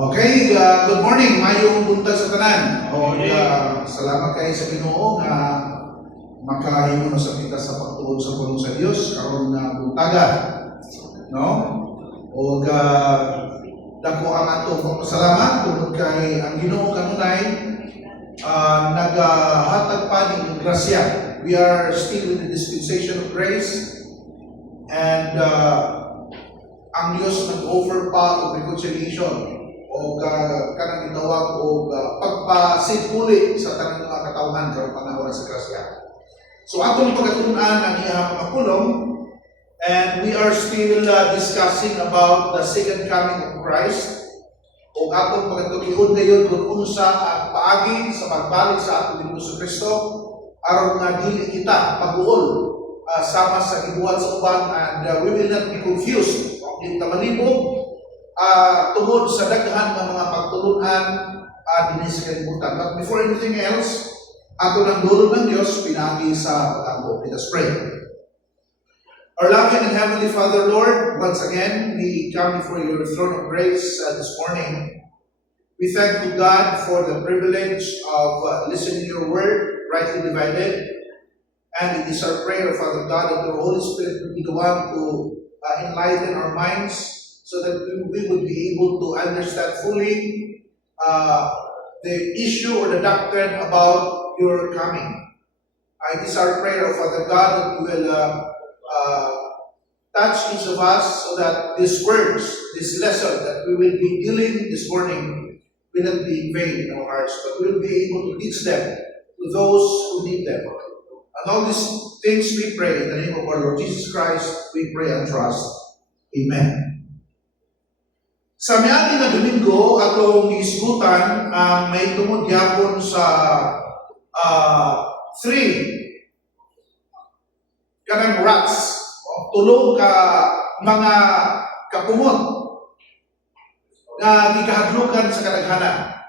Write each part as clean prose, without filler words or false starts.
Okay, good morning. Mayong buntag sa tanan. Salamat kayo sa Ginoo nga makahimo sa kita sa pagtuon sa pulong sa Dios karon nga buntaga. No? O dako ang atong pagpasalamat tungod kay ang Ginoo kanunay nagahatag pa ning grasya. We are still in the dispensation of grace and ang Dios nag-offer pa og reconciliation o kanang gitawag o pagpasipuli sa tanang mga katawhan karon panahon sa grasya. So atong pagatunan ang iyang mga pulong, and we are still discussing about the second coming of Christ. O atong pagatulion ngayon kung unsa ang paagi sa pagbalik sa atong Ginoo sa Kristo aron nga dili kita pag-uol sama sa gibuhat sa uban, and we will not be confused. Di ta malibog tungod sa daghan ng mga pagtulunan dinhi sa kalibutan. But before anything else, ato nang dulog ng Diyos pinagi sa pagtampo. Let us pray. Our loving and heavenly Father, Lord, once again we come before your throne of grace this morning. We thank you, God, for the privilege of listening to your word, rightly divided. And it is our prayer, Father God, that the Holy Spirit will be the one to enlighten our minds, so that we would be able to understand fully the issue or the doctrine about your coming. It is our prayer, Father God, that you will touch each of us so that these words, this lesson that we will be dealing this morning will not be in vain in our hearts, but we will be able to teach them to those who need them. And all these things we pray in the name of our Lord Jesus Christ, we pray and trust. Amen. Sa miagi na Domingo, atong isgutan ang may tungod gyapon sa three kanang rats, tulo ka mga kapumot na gikahadlukan sa kadaghanan.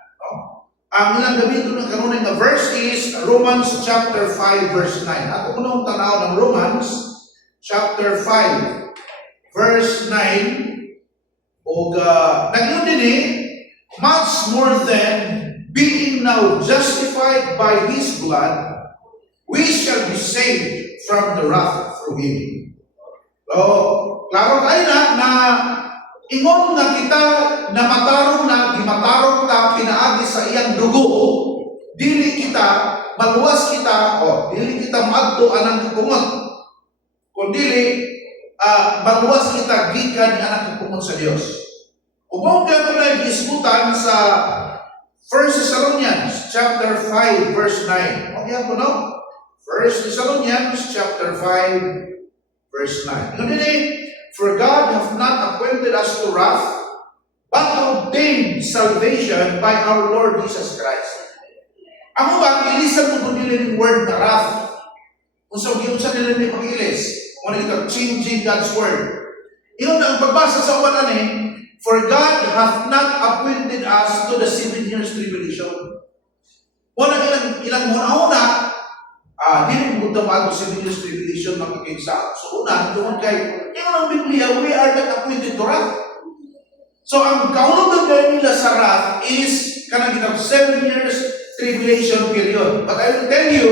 Ang ilang gamiton ng kanunay nga verse is Romans chapter 5 verse 9. Ato kunong tanaw ng Romans chapter 5 verse 9. O nagyon din much more than being now justified by His blood, we shall be saved from the wrath through Him. So, klaro kayo na ingon nga kita na gimatarong ta pinaagi sa iyang dugo, dili kita maluwas kita dili kita maadto anang kapungot, kundi maluwas kita gikan anang kapungot sa Dios. Ug ka na gisgutan sa 1 Thessalonians chapter 5 verse 9. Okay po no? 1 Thessalonians chapter 5 verse 9. For God hath not appointed us to wrath, but to obtain salvation by our Lord Jesus Christ. Amo ba ilisan mo nila yung word na wrath? Kung sa nila ni pag-ilis, kung ito changing God's word. Iyon ang pagbasa sa uwan ani, for God hath not appointed us to the 7 years tribulation. Wala ilang muna-una, dili mo tapag 7 years tribulation makikisa. So una, doon kay, yung ang Biblia, we are not appointed to wrath. So ang kaulugan nila sa wrath is kanang 7 years tribulation period. But I will tell you,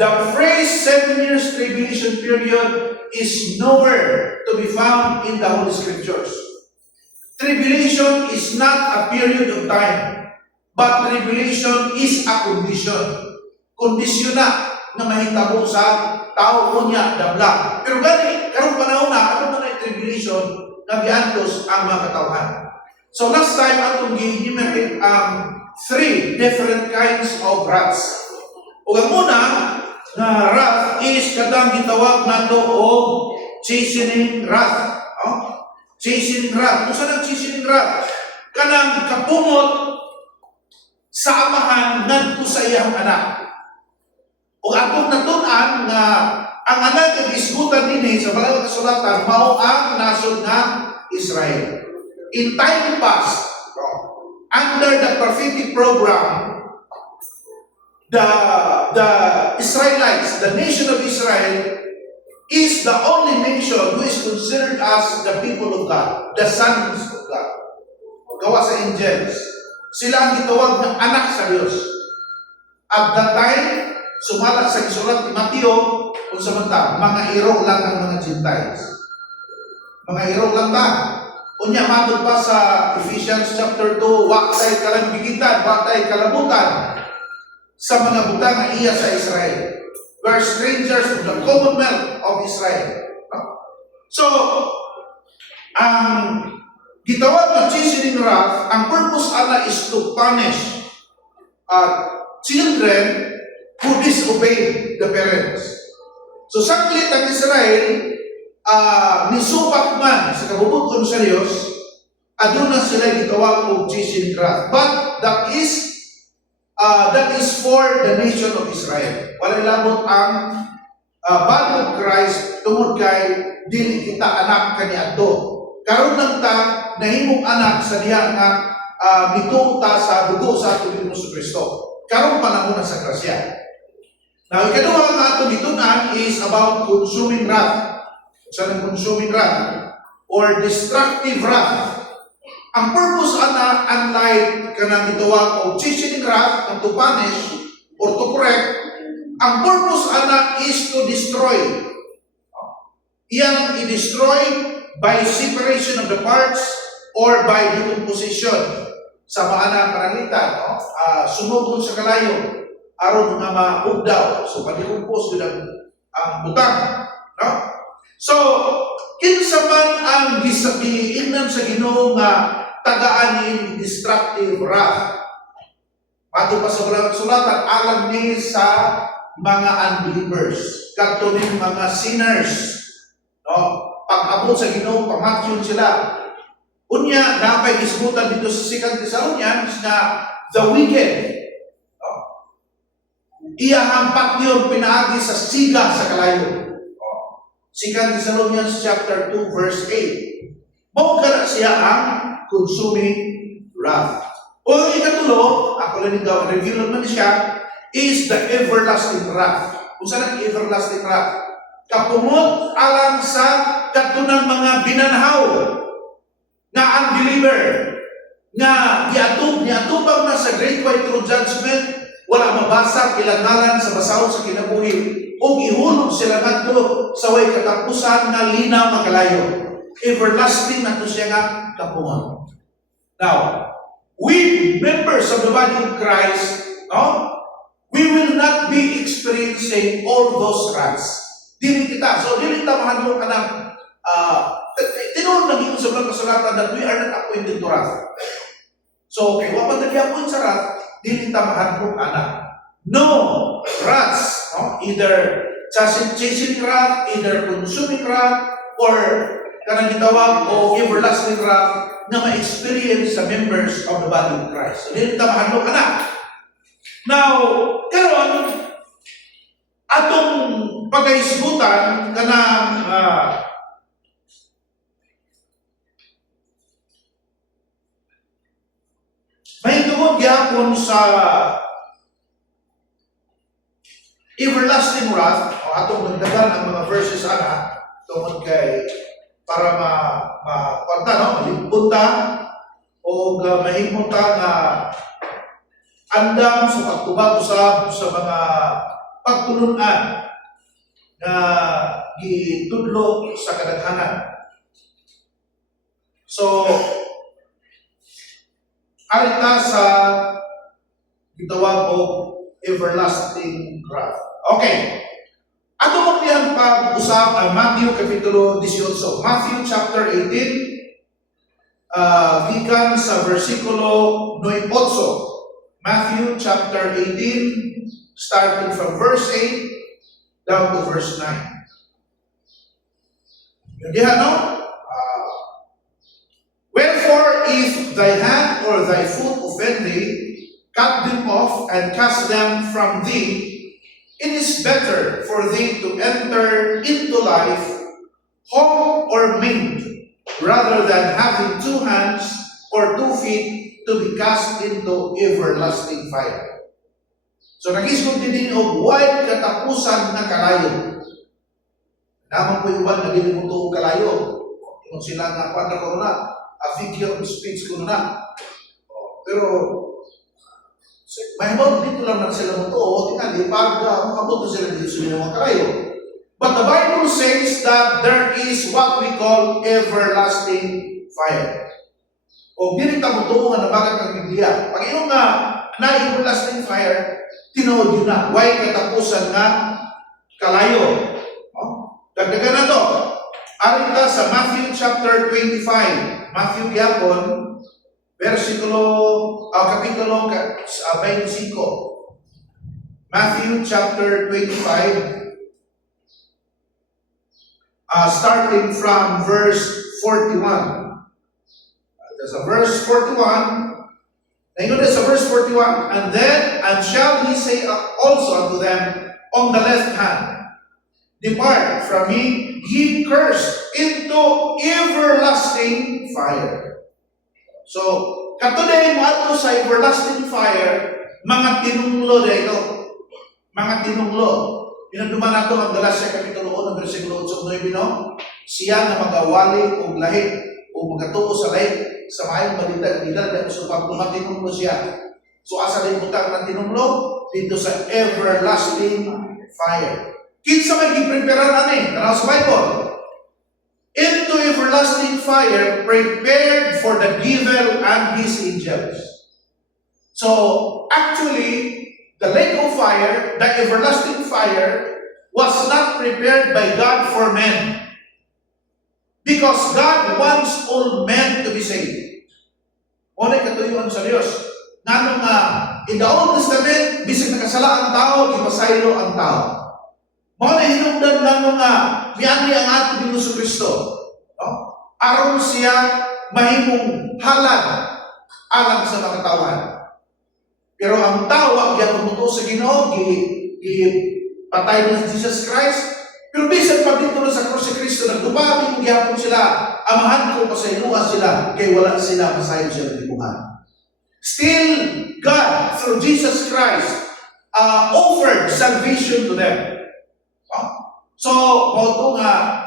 the phrase 7 years tribulation period is nowhere to be found in the Holy Scriptures. Tribulation is not a period of time, but tribulation is a condition. Kondisyon na mahitabo sa tao ko niya, dabla. Pero gani, karong panahon na, ano na tribulation na giantos ang mga katawhan. So last time, atong gi-enumerate ang 3 different kinds of wraths. O ang muna, na wrath is kadang gitawag nato og chastening wrath. Chastening wrath. Kung saan ang chastening wrath? Kanang kapumot sa amahan ngadto sa iyang anak. O atong natunan nga ang anak ng isgutan dinhi sa Banal nga Kasulatan mao ang nasod nga Israel. In time past, under the prophetic program, the Israelites, the nation of Israel, is the only nation who is considered as the people of God, the sons of God. gawa sa angels. Sila ang gitawag ng anak sa Dios. At that time, sumalat sa gisulat ni Mateo, kung samanta, mga iro lang ang mga Gentiles. Mga iro lang ta. Unya matod pa sa Ephesians chapter 2, waktay kalambigitan, waktay kalabutan sa mga butang na iya sa Israel. We are strangers from the commonwealth of Israel. So, ang gitawag ng chastening wrath, ang purpose ana is to punish children who disobey the parents. So, saklit ang Israel, nisupak man sa kabubukon sa Diyos, adun na sila gitawag og chastening wrath. But that is for the nation of Israel. Walay labot ang body of Christ tungod kay dili kita anak kaniadto. Karon lang ta nahimong anak sa diha nga mituta sa dugo sa atong Hesus Kristo. Karon panahon na sa grasya. Now, ikaduha nga atong gitun-an is about consuming wrath. Sa consuming wrath or destructive wrath. Ang purpose ana, unlike kanang gitawag og chastening wrath, ang to punish or to correct, ang purpose ana is to destroy. Iyang i-destroy by separation of the parts or by decomposition. Sa maana pananglitan, no? Sumugod sa kalayo aron nga maugdaw. So pag-decompose ang butang, no? So, kinsa man ang gisabihin sa Ginoo nga tagaan ni destructive wrath. Mato pa sa walang sulatan, alam ni sa mga unbelievers, kadto ning mga sinners. No? Pag-abot sa Ginoo, pamatyon sila. Unya, napay isbutan dito sa 2 Thessalonians na the wicked. No? Iyahampak yun pinaagi sa siga sa kalayo. 2 Thessalonians chapter 2 verse 8. Mao siya ang consuming wrath. O ikatulo, ako lang daw review naman siya, is the everlasting wrath. Kung saan ang everlasting wrath? Kapumot alang sa katunang mga binanhaw na unbeliever nga giatubang na sa great white throne judgment, wala mabasa ilangalan sa basahon sa kinabuhi o ihulog sila ngadto sa way katapusan nga linaw makalayo. Everlasting na to siya nga kapungan. Now, we members of the body of Christ, no? We will not be experiencing all those wraths. Dili kita. So, dili kita mahadlok ka ng tinuod na gito sa mga kasulatan that we are not appointed to wrath. So, kay wapan na di-appoint sa wrath, dili kita mahadlok ka na. No wraths, no? Either chastening wrath, either consuming wrath, or kanang gitawag o everlasting wrath na ma-experience sa members of the body of Christ. So, dili kita mahadlok ka na. Now, karon atong pagahisgutan kanang may tungod gyapon sa everlasting wrath, o atong nagdagan ang mga verses ana tungod kay para makwanta, no? Malimpunta o mahimuta nga andam sa pagtubag usab sa mga pagtulunan na gitudlo sa kadaghanan. So, alta sa gitawag o everlasting wrath. Okay. Ato mo niyang pag-usap ang Matthew Kapitulo 18. Matthew chapter 18, gikan sa versikulo 9. Matthew chapter 18, starting from verse 8 down to verse 9. Yung diha, no? Wherefore, if thy hand or thy foot offend thee, cut them off and cast them from thee. It is better for thee to enter into life whole or maimed, rather than having 2 hands or 2 feet to be cast into everlasting fire. So nag-isgot din og wide katapusan na kalayo. Naman po yung na dili mo to kalayo. Kung sila nga kwanta ko na, a figure of speech ko na. Pero, mahimod dito lang na sila mo to, tingnan, pag makabot na sila dito sa mga karayo. But the Bible says that there is what we call everlasting fire. O binita mo to nga nabagat ng Biblia. Pag iyong nga na everlasting fire, tinood yun na. Why katapusan nga kalayo? Dagdagan na to. Arin ka sa Matthew chapter 25. Matthew Yapon, kapitulo 25. Matthew chapter 25, starting from verse 41. There's a verse 41. Ngayon there's a verse 41. And shall he say also unto them on the left hand, depart from me, ye cursed, into everlasting fire. So, katuloy mo ato sa everlasting fire, mga tinunglo dito. Mga tinunglo. Pinaduman nato ang Galatia kapitulo 1, versikulo 8-9, no? Siya na magawali o lahi o magatuo sa lahi sa maayong balita nila dahil sa pagtumatinunglo siya. So, asa din butang na tinunglo? Dito sa everlasting fire. Kinsa may gipreparan ani, tanaw sa Bible. Into everlasting fire prepared for the devil and his angels. So, actually, the lake of fire, the everlasting fire, was not prepared by God for men. Because God wants all men to be saved. Unay katuyuan sa Diyos. Nanong nga, in the Old Testament, bisig nakasala ang tao, ipasaylo ang tao. Mga hinungdan nanong nga, miani ang ating Diyos Kristo. No? Aron siya mahimong halad alang sa mga katawan. Pero ang tawag yan tumuto sa Ginoo, patay na si Jesus Christ. Pero bisan pag dito na sa krus si Kristo, nagdubali yung gyapon sila, amahan ko pasayluha sila, kay wala sila masayon siya ng libuhan. Still, God, through Jesus Christ, offered salvation to them. So, mo nga,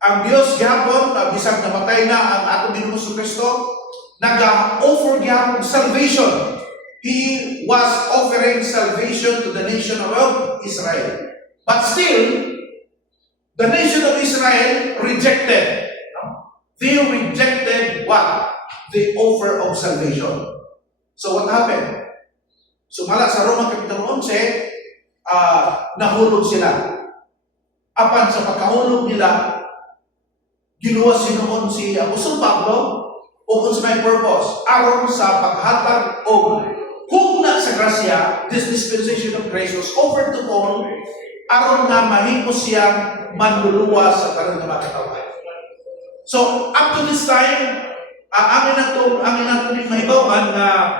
ang Diyos gyapon, bisag namatay na ang atong Ginoo sa Kristo, nag-offer gyapon salvation. He was offering salvation to the nation of Israel. But still, the nation of Israel rejected. They rejected what? The offer of salvation. So what happened? Sumala sa Roma Kapitulo 11, nahulog sila. Apan sa pagkahulog nila, giluwas sinuon si Apostol Pablo o kung sa may purpose, aron sa paghatag o hugna sa grasya, this dispensation of grace was offered to Paul, aron nga mahimo siyang manluluwa sa karang mga katawan. So, up to this time, angin nato ni mahibawan na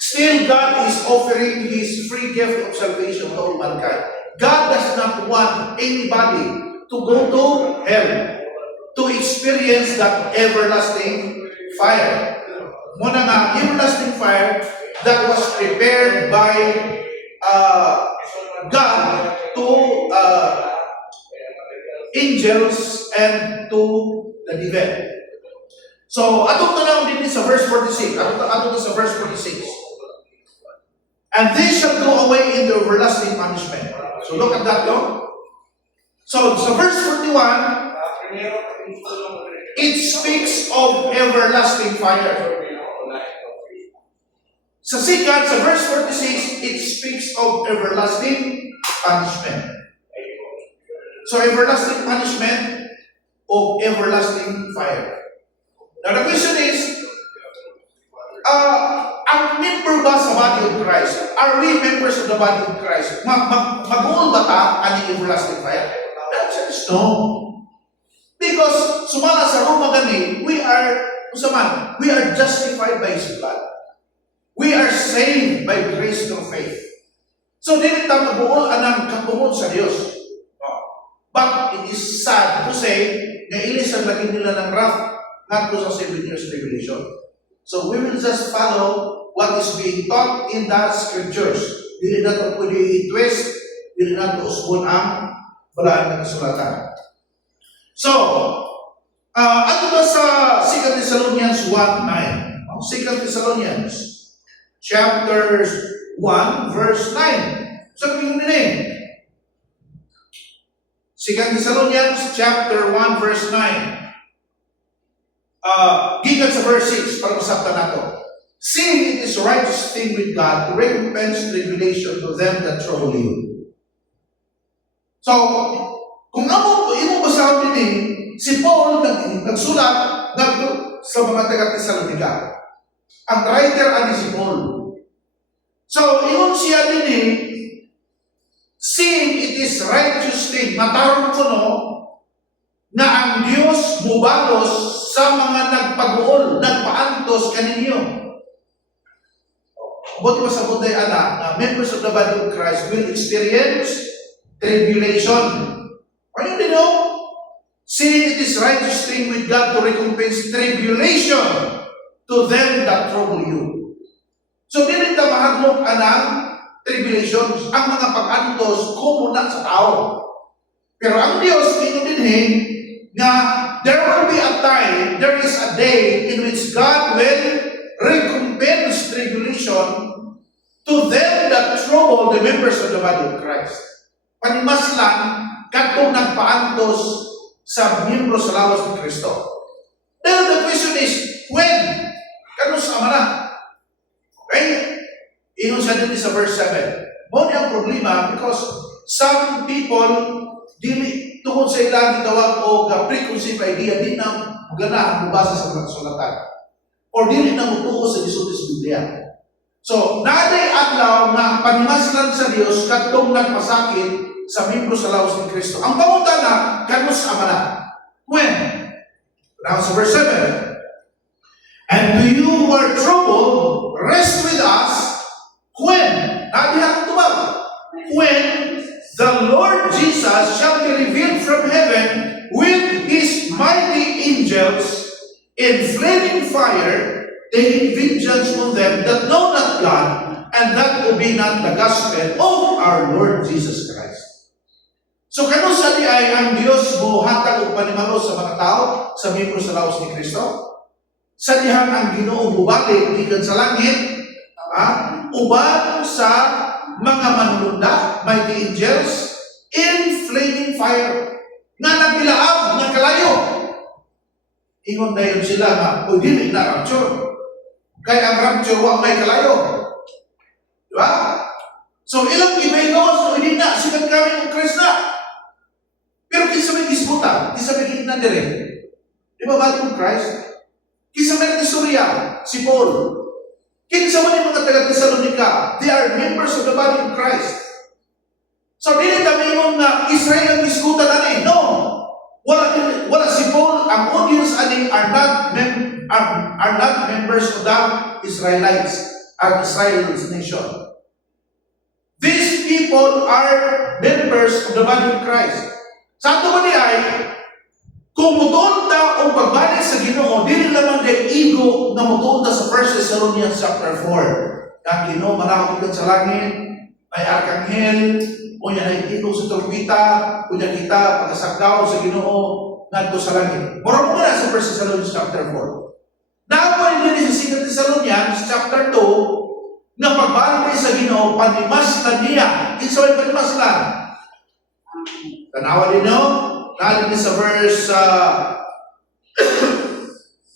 still God is offering His free gift of salvation to all mankind. God does not want anybody to go to hell, to experience that everlasting fire. Muna nga, everlasting fire that was prepared by God to angels and to the devil. So, atong tanawin din sa verse 46. Atong sa verse 46. And they shall go away in the everlasting punishment. So, look at that, no? So, sa verse 41, it speaks of everlasting fire. Sa second, sa verse 46, it speaks of everlasting punishment. So, everlasting punishment of everlasting fire. Now, the question is, ang member ba sa body of Christ? Are we members of the body of Christ? Mag-uul ba ta ang everlasting fire? The answer is no. Because, sumala sa Roma gani, we are justified by His blood. We are saved by grace through faith. So, dili ta mabuol anang kabuol sa Dios. But it is sad to say na ilis ang lagi nila ng wrath ngadto sa 7 years tribulation. So, we will just follow what is being taught in the scriptures. Dili nato pwede i-twist, dili nato usbon ang balaan ng kasulatan. So, ato ba sa 2 Thessalonians 1:9? 2 Thessalonians chapter 1 verse 9. Sabi mo nila 2 Thessalonians chapter 1 verse 9. Gikan sa verse 6 para masabtan nato. Seeing it is righteous thing with God to recompense tribulation to them that trouble you. So, kung imo basahin din si Paul nagsulat sa mga taga-Tesalonica. Ang writer ani si Paul. So, ingon siya din seeing it is righteous thing, matarong ko na ang Diyos mubalos sa mga nagpag-uol, nagpaantos kaninyo. Buti pa sa bunday anak na members of the body of Christ will experience tribulation. Ano din seeing it is righteous thing with God to recompense tribulation to them that trouble you. So, dili ta mahadlok anang tribulations, ang mga pag-antos kumuna sa tao. Pero ang Diyos, ito din na there will be a time, there is a day in which God will recompense tribulation to them that trouble the members of the body of Christ. Panimaslan, katong nagpaantos sa miyembro sa lawas ni Kristo. Then the question is, when? Kano sa amana? Okay? Ingon siya din sa verse 7. Mo ang problema because some people dili tungod sa ilang gitawag o preconceived idea di na ganahan mubasa sa mga sulatan or dili na mutuo sa Gisus Biblia. So, naaday adlaw na panimaslan sa Dios kadtong nagpasakit sa miyembro sa lawas ni Kristo. Ang pangutana kanos amana. When? Now sa verse 7. And to you who are troubled, rest with us. When? When the Lord Jesus shall be revealed from heaven with his mighty angels in flaming fire, taking vengeance on them that know not God and that obey not the gospel of our Lord Jesus Christ. So kano sa di ay ang Diyos mo hatag og panimalo sa mga tao sa miyembro sa lawas ni Kristo? Sa dihan ang Ginoo mubalik gikan sa langit, uban sa mga manununda, mighty angels, in flaming fire, na nagbilaab, nagkalayo. Ingon na yun sila nga, o dili na rapture. Kaya ang rapture, wang may kalayo. Diba? So, ilang ibay gawas, o hindi na, sikat kami ng Christ na. Pero kinsa may disputa, kinsa may gitna dire. Di ba bali ng Christ? Kinsa may istorya, si Paul. Kinsa man yung mga taga-Tesalonica, they are members of the body of Christ. So, dili kami yung na Israel ang diskutan ani. No! Wala si Paul, ang audience ani are not members of the Israelites, ang Israel's nation. These people are members of the body of Christ. Sa ato man ay, kung mutunta o pagbalik sa Ginoo, dili lamang kay ego na mutunta sa 1 Thessalonians chapter 4. Ang Ginoo manakot sa langit, may arkanghel, o yan ay ito sa turbita, kunya kita pagkasagdaw sa Ginoo ngadto sa langit. Mura mo na sa 1 Thessalonians chapter 4. Naapay din sa 2 Thessalonians chapter 2 na pagbalik sa Ginoo, panimaslan niya. Kinsa may panimaslan? Tanawa din natin sa verse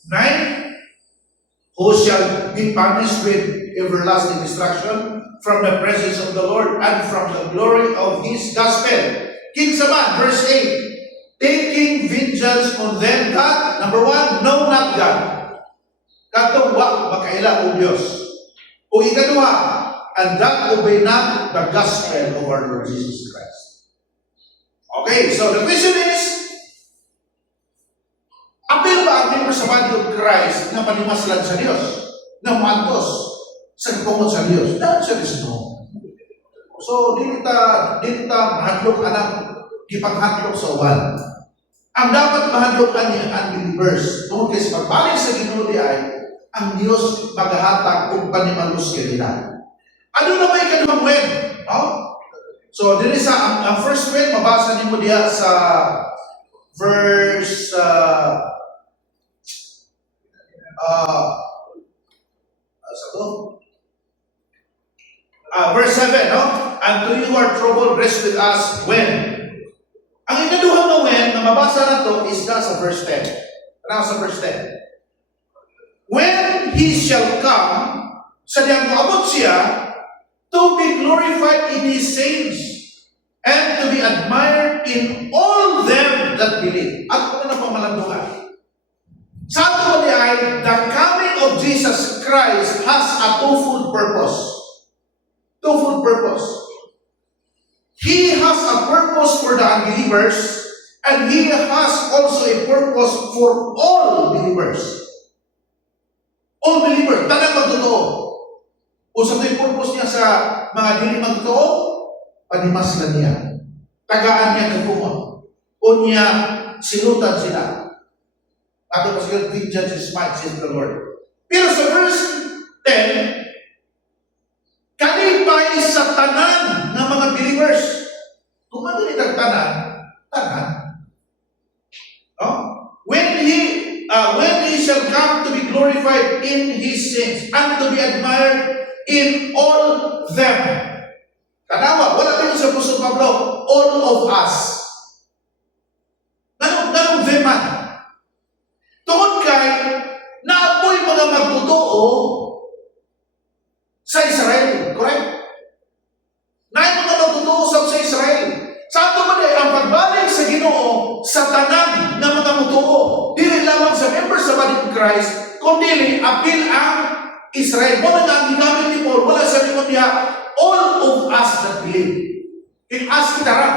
9, who shall be punished with everlasting destruction from the presence of the Lord and from the glory of his gospel. King Saman, verse 8, taking vengeance on them that, number 1, know not God. Katong wa makaila o Diyos. O ikaduha, and that obey not the gospel of our Lord Jesus Christ. Okay, so the question is, apil ba ang members sa body of Christ na panimaslan sa Diyos? Na mantos sa kapungot sa Diyos? The answer is no. So, dili ta mahadlok anang gipanghatlok sa uban. Ang dapat mahadlok ani ang believers tungkol kay sa pagbalik sa Ginoo di ay ang Dios maghahatag og panimalus kanila. Ano na may kaduhang web? No? So, dili sa ang first web mabasa nimo diha sa verse to. Verse 7, no? And to you who are troubled, rest with us when? Ang ikaduhang na when, na mabasa na to, is nasa verse 10. Nasa verse 10. When He shall come, sadyang maabot siya, to be glorified in His saints, and to be admired in all them that believe. At kung ano pang malandungan. Sa ato ay, the coming of Jesus Christ has a twofold purpose. Twofold purpose. He has a purpose for the unbelievers, and He has also a purpose for all believers. All believers, tanang magtotoo. O sa yung purpose niya sa mga dili magtotoo, panimaslan niya. Tagaan niya kapungon. O niya sinutan sila. Ato pa sila, the judges might, says the Lord. Pero sa verse 10, kalipay sa tanan ng mga believers. Kung ano nitang tanan, tanan. No? When he shall come to be glorified in His saints and to be admired in all them. Tanawa, wala tayo sa puso Pablo, all of us. Nanong them man. Tungod kay, naapoy mga magtotoo sa Israel. Correct? Na mga magtotoo sa Israel. Sa ato man ang pagbalik sa Ginoo sa tanan ng mga mutuo. Dili lamang sa members sa body of Christ, kundi apil ang Israel. Wala nga ang ginamit ni Paul, wala sa limon niya, all of us that believe. In us kita ra.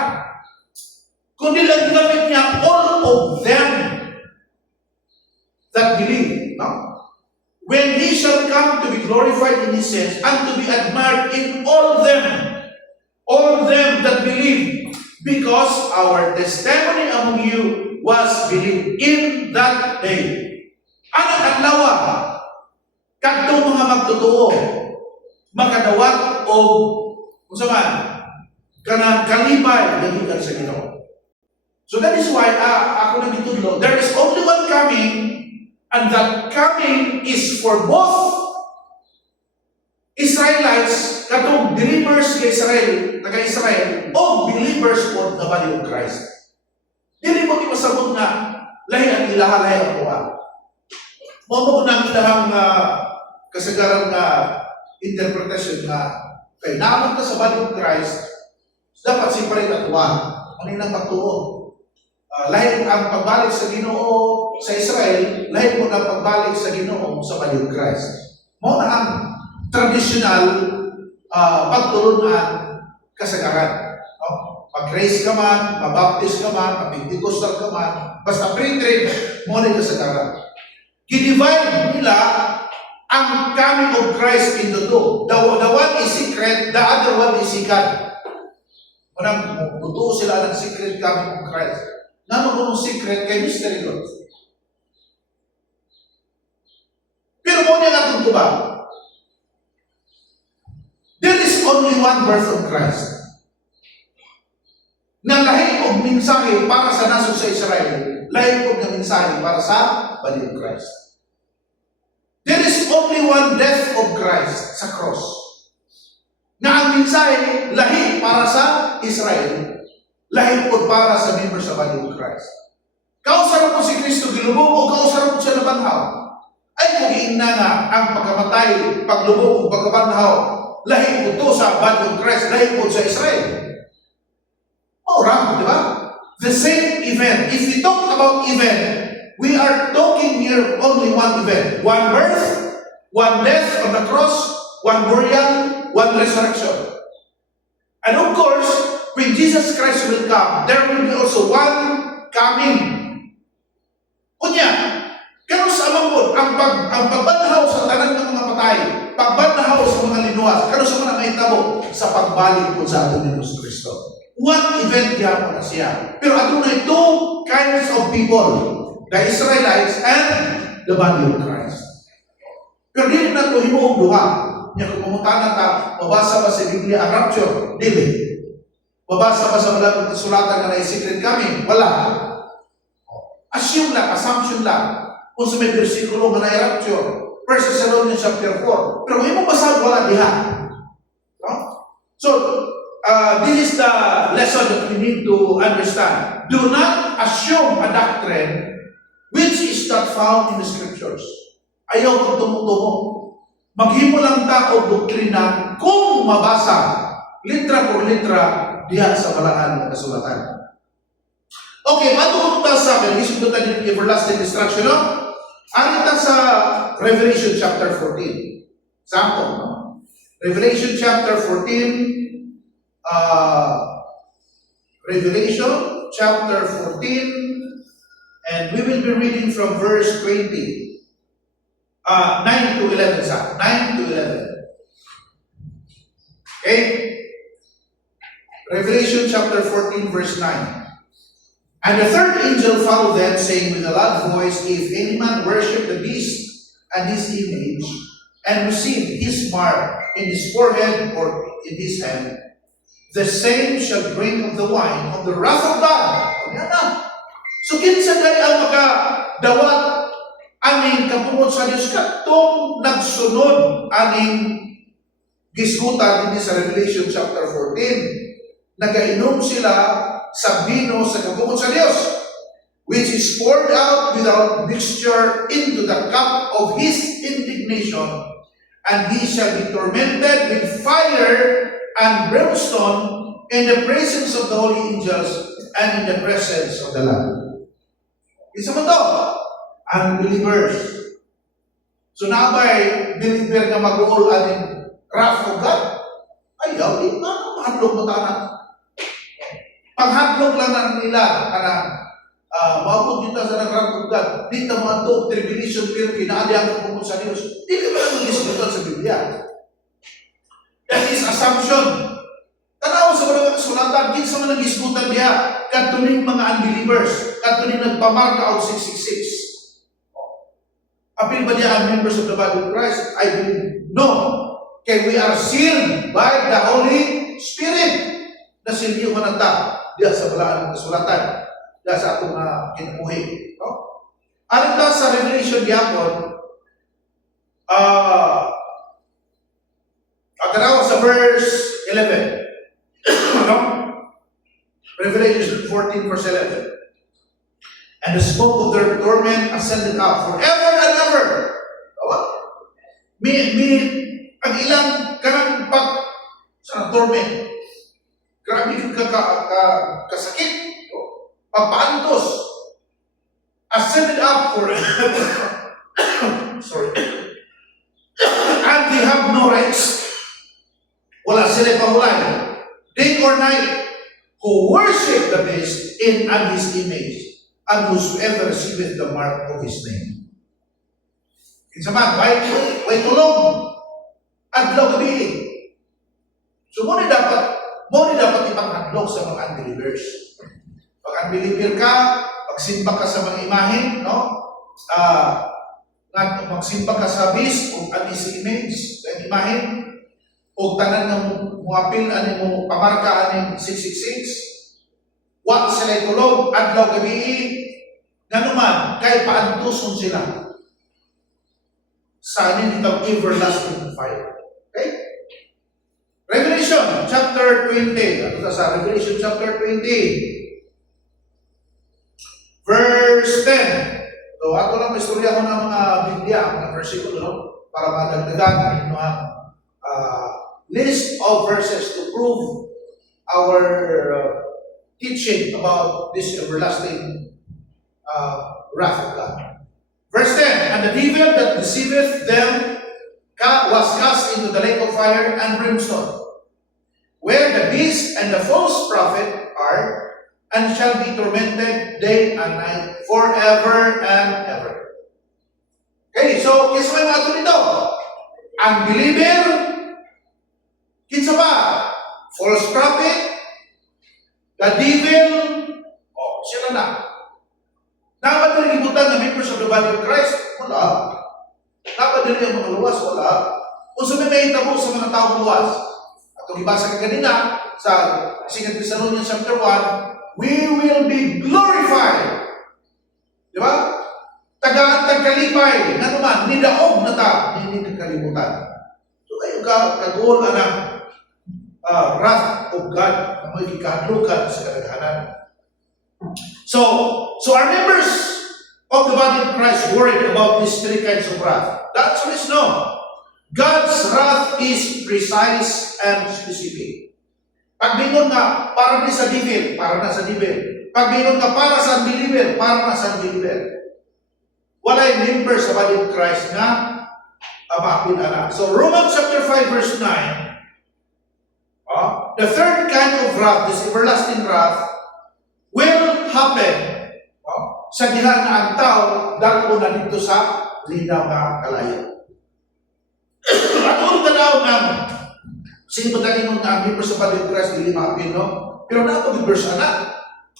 Kundi lang ginamit niya, all of them that believe. No? When He shall come to be glorified in His saints and to be admired in all them that believe, because our testimony among you was believed in that day. Anong adlaw? Kadtong mga magtotoo, makadawat o kung saan, kanang kalipay nagikan sa Ginoo. So that is why ako nagitudlo, there is only one coming, and that coming is for both Israelites, katong believers kay Israel, taga-Israel, o believers for the body of Christ. Dili mo masabot na lahi ang ilaha, lahi ang tuwa. Mo na ang ilahang kasagaran na interpretation na kay naman ka sa body of Christ, dapat separate at tuwa. Ano yung pagtuo? Lahi ang pagbalik sa Ginoo sa Israel, lahi mo ang pagbalik sa Ginoo sa body of Christ. Mo na ang traditional pagtulunan kasagaran. No? Pag-raise ka man, mabaptist ka man, mapintikostal ka man, basta pre-trade, mo na kasagaran. Gidivide nila ang coming of Christ into two. The one is secret, the other one is sikat. Manang totoo sila ng secret coming of Christ. Naman mo secret kay mystery Lord. Pero mo niya natong tuba. There is only one birth of Christ. Na lahi og mensahe para sa nasod sa Israel, lahi og na mensahe para sa body of Christ. There is only one death of Christ sa cross. Na ang mensahe lahi para sa Israel, lahi og para sa members sa body of Christ. Kausara po si Kristo gilubog o kausara po siya nabanhaw. Ay kung iina nga ang pagkamatay, paglubog o pagkabanhaw, lahi po to sa body of Christ, lahi po sa Israel. Wrong, di ba? The same event. If we talk about event, we are talking here only one event. One birth, one death on the cross, one burial, one resurrection. And of course, when Jesus Christ will come, there will be also one coming. Kunya, kano sa amang ang pagbanhaw sa tanan ng mga patay, pagbanhaw sa mga linuwas, kano sa mga mahitabo sa pagbalik po sa ating Diyos Kristo. One event diyan na siya. Pero ato na two kinds of people, the Israelites and the body of Christ. Pero dili na ito himuong duha. Niya kung pumunta ta, mabasa ba sa Biblia ang rapture? Dili. Mabasa ba sa malamang kasulatan na secret coming? Wala. Assume lang, assumption lang. Kung sa may versikulo nga na rapture. 1 Thessalonians chapter 4. Pero may mabasag wala diha. No? So, this is the lesson that we need to understand. Do not assume a doctrine which is not found in the scriptures. Ayaw kong tumutumo. Maghimo lang ta o doktrina kung mabasa litra por litra diha sa balaan ng kasulatan. Okay, matulog ta sa akin, isip ko tayo ng everlasting destruction, no? Ano ta sa Revelation chapter 14? Sample, no? Revelation chapter 14, Revelation chapter 14, and we will be reading from verse 20. 9 to 11, sa 9 to 11. Okay? Revelation chapter 14, verse 9. And the third angel followed them, saying with a loud voice, If any man worship the beast and his image, and receive his mark in his forehead or in his hand, the same shall drink of the wine of the wrath of God. Yan na. So kinsa day ang makadawat aning kapungod sa Dios katong nagsunod aning gisgutan dinhi sa Revelation chapter 14. Nagainom sila sa bino sa kapungod sa Dios, which is poured out without mixture into the cup of his indignation, and he shall be tormented with fire and brimstone in the presence of the holy angels and in the presence of the Lamb. Isa mo to? Unbelievers. So nabay, believer nga mag-uol aning wrath of God? Ayaw, di ba? Mahadlok mo tanan. Paghatlog lang na nila, maabot dito sa nag-wrath of God. Dito mga to, tribulation period, kinaali ang kapungkot sa Diyos. Di ka ba lang mag-isbitan sa Biblia? That is assumption. Tanaw sa mga kasulatan, kinsa man nag-isbutan niya, katuning mga unbelievers, katuning nagpamarka o 666. Apil ba niya ang members of the body of Christ? I believe no. Kaya we are sealed by the Holy Spirit. Nasilyo ka nata diya sa balaan ng kasulatan, diya sa atong kinabuhi. No? Aling ta sa Revelation Diakon, agaraw sa verse 11. No? Revelation 14 verse 11. And the smoke of their torment ascended up forever and ever. Ang ilang kanang sa torment. Grabe yung kasakit. Papaantos. Ascended up forever. Sorry. And they have no rights. Wala sila pahulay. Day or night. Who worship the beast in and his image, and whosoever receiveth the mark of his name. Kinsa man, way tulong. Adlaw gabi. So mo ni dapat ipanghatlog sa mga unbelievers. Pag unbeliever ka, pagsimba ka sa mga imahe, no? Magsimba ka sa beast o his image, sa imahe, o tanan ng muapil, ano mo, pamarka, ano 666, wak sila itulog, adlaw gabi, nanuman, kahit paantuson sila sa anin itong everlasting fire. Okay? Revelation chapter 20. Ito sa Revelation chapter 20. Verse 10. So, ato lang istorya ko ng mga Biblia, mga versikulo, no? Para madagdagan ang list of verses to prove our teaching about this everlasting wrath of God. Verse 10, And the devil that deceiveth them was cast into the lake of fire and brimstone, where the beast and the false prophet are, and shall be tormented day and night forever and ever. Okay, so kinsa may mga dito? Unbeliever, kinsa ba? False prophet, the devil, sila na. Dapat na libutan na members of the body of Christ? Wala. Dapat na rin ang mga luwas? Wala. Kung may tabo sa mga taong luwas, at kung ibasa ka kanina sa 2 Thessalonians chapter 1, we will be glorified. Di ba? tagaan tagkalipay, nga naman, nidaog na ta, hindi kalimutan. So kayo kagol anak, wrath of God, na may ikahadlukan sa kadaghanan. So our members of the body of Christ worried about these three kinds of wrath. That's what is known. God's wrath is precise and specific. Pag bingon nga, para na sa devil, para na sa devil. Pag bingon nga, para sa unbeliever, para na sa unbeliever. Walay member sa body of Christ nga amapin ana. So Romans chapter 5 verse 9, the third kind of wrath, this everlasting wrath, will happen sa diha nga ang tao dako na dito sa linaw nga kalayo. At kung tanaw ng sinipadagin nga member sa body of Christ dili maapin, no? Pero nato di verse ana.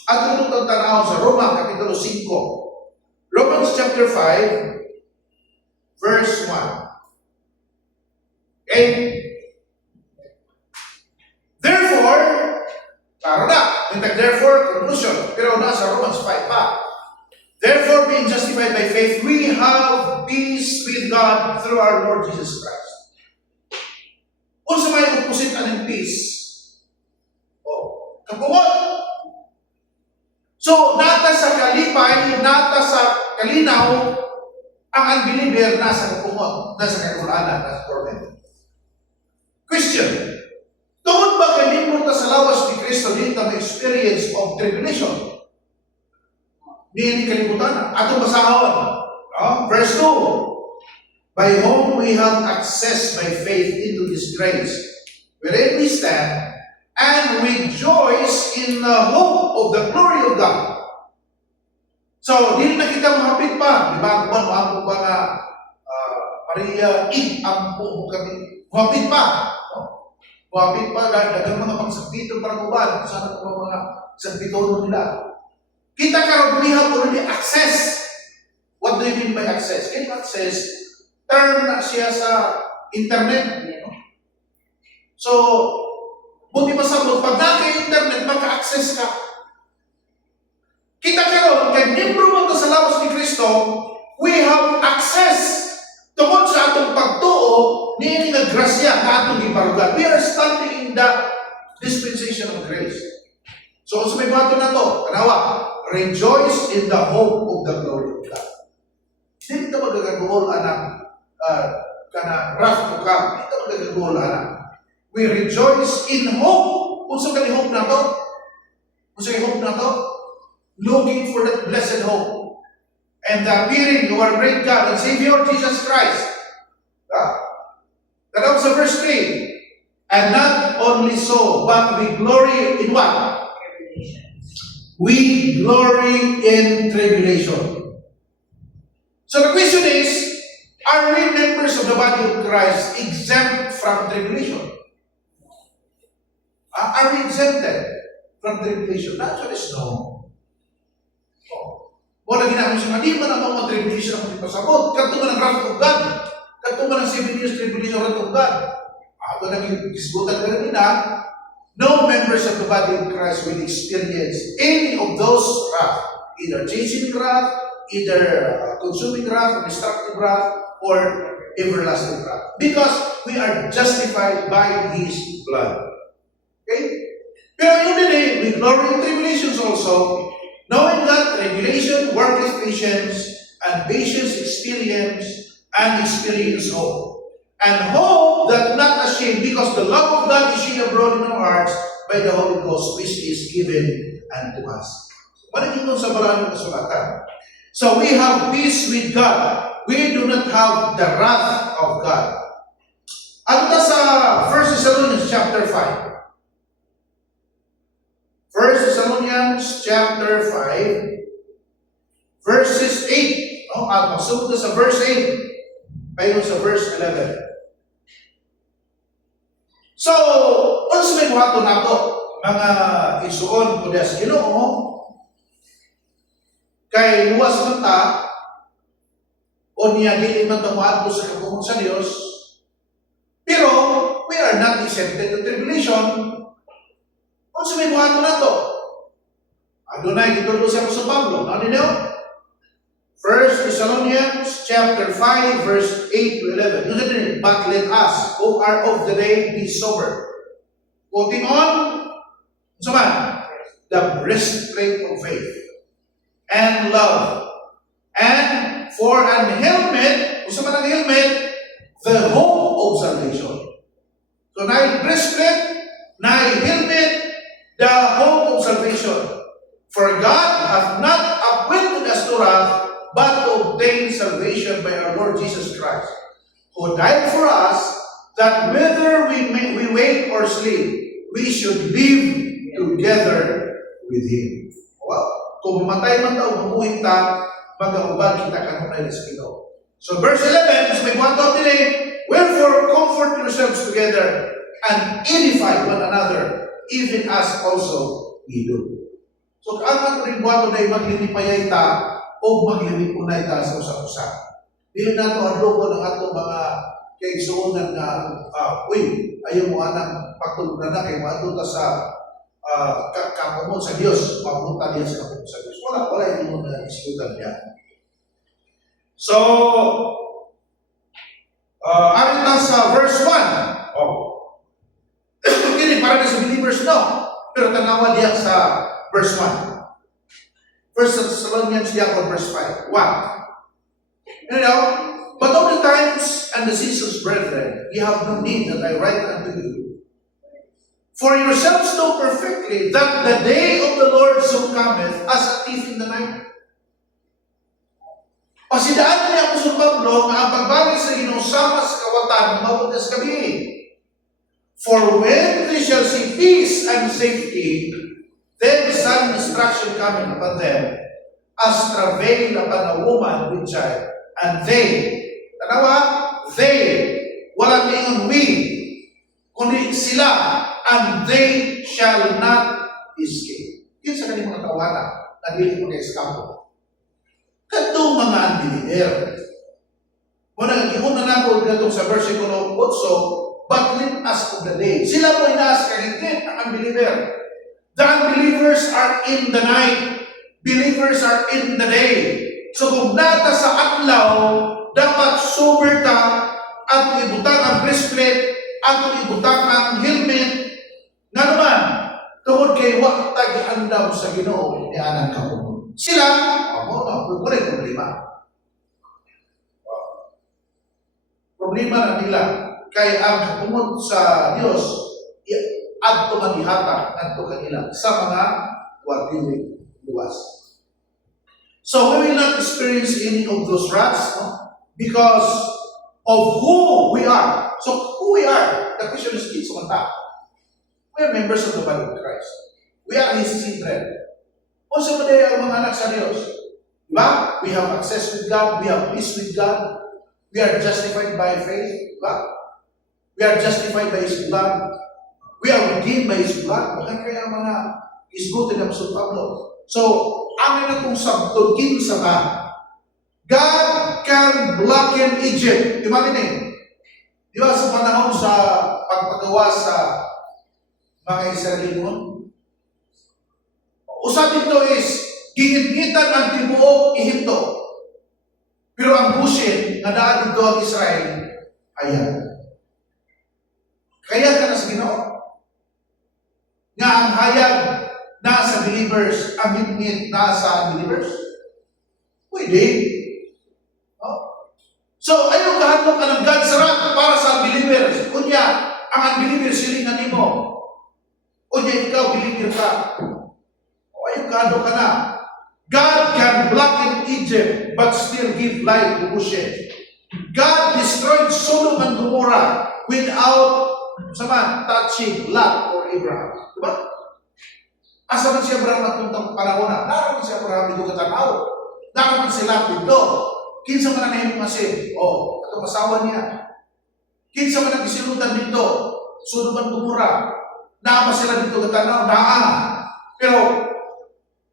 At kung tanaw sa Roma kapitulo 5, Romans chapter 5, verse 1. Okay? Therefore, therefore, conclusion. Pero nasa Romans 5 pa. Therefore, being justified by faith, we have peace with God through our Lord Jesus Christ. Kung sa may opposite ng peace, kapungot. So, nata sa kalipay, nata sa kalinaw, ang unbeliever nasa kapungot, nasa kagulanan, nasa torment. Question. Tungod ba kalimot na sa lawas ni Kristo dito may experience of tribulation? Hindi kalimutan. Atong basahon. Verse 2. By whom we have access by faith into His grace, wherein we stand, and rejoice in the hope of the glory of God. So, di na kita mahapit pa. Di ba? Ang ba nga, Maria, ampo mo kami. Mahapit pa. Mahapit pa. Dagang mga pangsagpito para kuban. Sana po mga sagpito nila. Kita karon we have already access. What do you mean by access? Can access, term na siya sa internet. So, buti pa sa pag naka-internet, maka-access ka. Kita karon kay membro mo sa lawas ni Kristo, we have access tungod sa atong pagtuo niini nga grasya nga atong gibarugan. We are standing in the dispensation of grace. So sa may bato na to, kanawa, rejoice in the hope of the glory of God. Hindi ka magagagool anak kana wrath to come. Hindi ka magagagool anak. We rejoice in hope. Kung sa kani hope na to? Kung sa hope na to? Looking for that blessed hope. And the appearing of our great God and Savior, Jesus Christ. That was verse 3. And not only so, but we glory in what? We glory in tribulation. So the question is, are we members of the body of Christ exempt from tribulation? Are we exempted from tribulation? That's what is no. Wala ginamit siya, di man ang mga tribulation ang pasabot. Kanto man ang wrath of God. Kanto man ang 7 years tribulation wrath of God. Ito naging isgutan ka rin na, no members of the body of Christ will experience any of those wrath. Either chasing wrath, either consuming wrath, or destructive wrath, or everlasting wrath. Because we are justified by His blood. Okay? Pero yun din we glory in tribulations also, knowing that tribulation worketh patience, and patience experience, and experience hope. And hope that not ashamed, because the love of God is shed abroad in our hearts by the Holy Ghost, which is given unto us. Managing sa maraming kasulatan. So we have peace with God. We do not have the wrath of God. At sa 1 Thessalonians chapter 5. 1 Thessalonians chapter 5, verses 8. At masunod na sa verse 8, payon sa verse 11. So, ano sa may buhato na ito? Mga isuon ko sa Ginoo, kay luwas man ta, o niya dili man tamaad sa kapungon sa Dios, pero we are not exempted to tribulation. Kung sa may buhato na ito, Adonai, gitulo siya sa Pablo. Ano ninyo? First Thessalonians chapter 5, verse 8 to 11. You can read, but let us, who are of the day, be sober. Putting on, so man, the breastplate of faith and love. And for an helmet, kung sa man ang helmet, the hope of salvation. So, na breastplate, na helmet, the hope of salvation. For God hath not appointed us to wrath, but to obtain salvation by our Lord Jesus Christ, who died for us, that whether we wake or sleep, we should live together with Him. Well, kung mamatay man daw, mamuhin ta, magkauban kita kanunay sa Ginoo. So verse 11, is may kwanto today, wherefore comfort yourselves together and edify one another, even as also we do. So ang rin kwanto na maglinipayay ta, o maglilipunay ta sa usa-usa. Dili nato adloko ng ato mga kaigsuonan na ayaw mo anang pagtulog na kay maadto ta sa kapamon sa Dios, mapunta niya sa kapamon sa Dios. Wala yung mga isikutan niya. So, arin na sa verse 1. Kini para sa believers no. Pero tanawa diya sa verse 1. First Thessalonians verse 5. What? But of the times and the seasons, brethren, ye have no need that I write unto you. For yourselves know perfectly that the day of the Lord so cometh as a thief in the night. Pasidaan niya Apostol Pablo nga ang pagbalik sa Ginoo sama sa kawatan mabuti sa gabi. For when they shall see peace and safety, then sudden destruction coming upon them, as travail upon a woman with child. And they, walang ingon we, kundi sila, and they shall not escape. Yun sa kanyang mga tawanan, na dili mo na-escapo. Katong mga unbeliever. Muna, giyon na nako dito sa versikulo 8, but let us of the day. Sila po inaas kahigit ang unbeliever. The unbelievers are in the night. Believers are in the day. So kung nata sa adlaw, dapat sober ta, at ibutang ang breastplate, at ibutang ang helmet. Nga naman, tungod kay wa tag-andam sa Ginoo ni anang kapunon. Sila, problema. Problema na nila. Kay ang kapunon sa Dios, adto manihata ngadto kanila sa mga wagili luwas. So we will not experience any of those wraths, no? Because of who we are. So who we are, the question is kids of tao. We are members of the body of Christ. We are His children. Also today ang mga anak sa Diyos. Diba? We have access with God. We have peace with God. We are justified by faith. Diba? We are justified by His blood. We are redeemed by His blood. Bakit kaya mga isgutin ng Apostol Pablo? So, amin na kung sabtogin sa ba, God can blacken Egypt. Imagine di ba sa panahon sa pagpagawa sa mga Israelino? Usap dito is, gingit-ngitan ang tibuok Ehipto. Pero ang busin, na daan dito ang Israel, ayan. Kaya ka na sa Ginoo. Nga ang hayag nasa believers, ang himnit nasa unbelievers? Pwede. No? So, ayaw kahatlok ka ng God's wrath para sa unbelievers. Kunya, ang unbelievers silingan nimo. Kunya, ikaw, believer ka. O ayaw kahatlok ka na. God can blacken Egypt but still give life to Goshen. God destroyed Sodom and Gomorrah without touching Lot or Abraham. Diba? Asa man si Abraham at itong panahon na? Naraman si Abraham dito katanaw. Naraman si Lot dito. Kinsa man ang nahimong masin? Itong asawa niya. Kinsa man ang isilutan dito? Sodom and Gomorrah. Naama sila dito katanaw? Naa. Pero,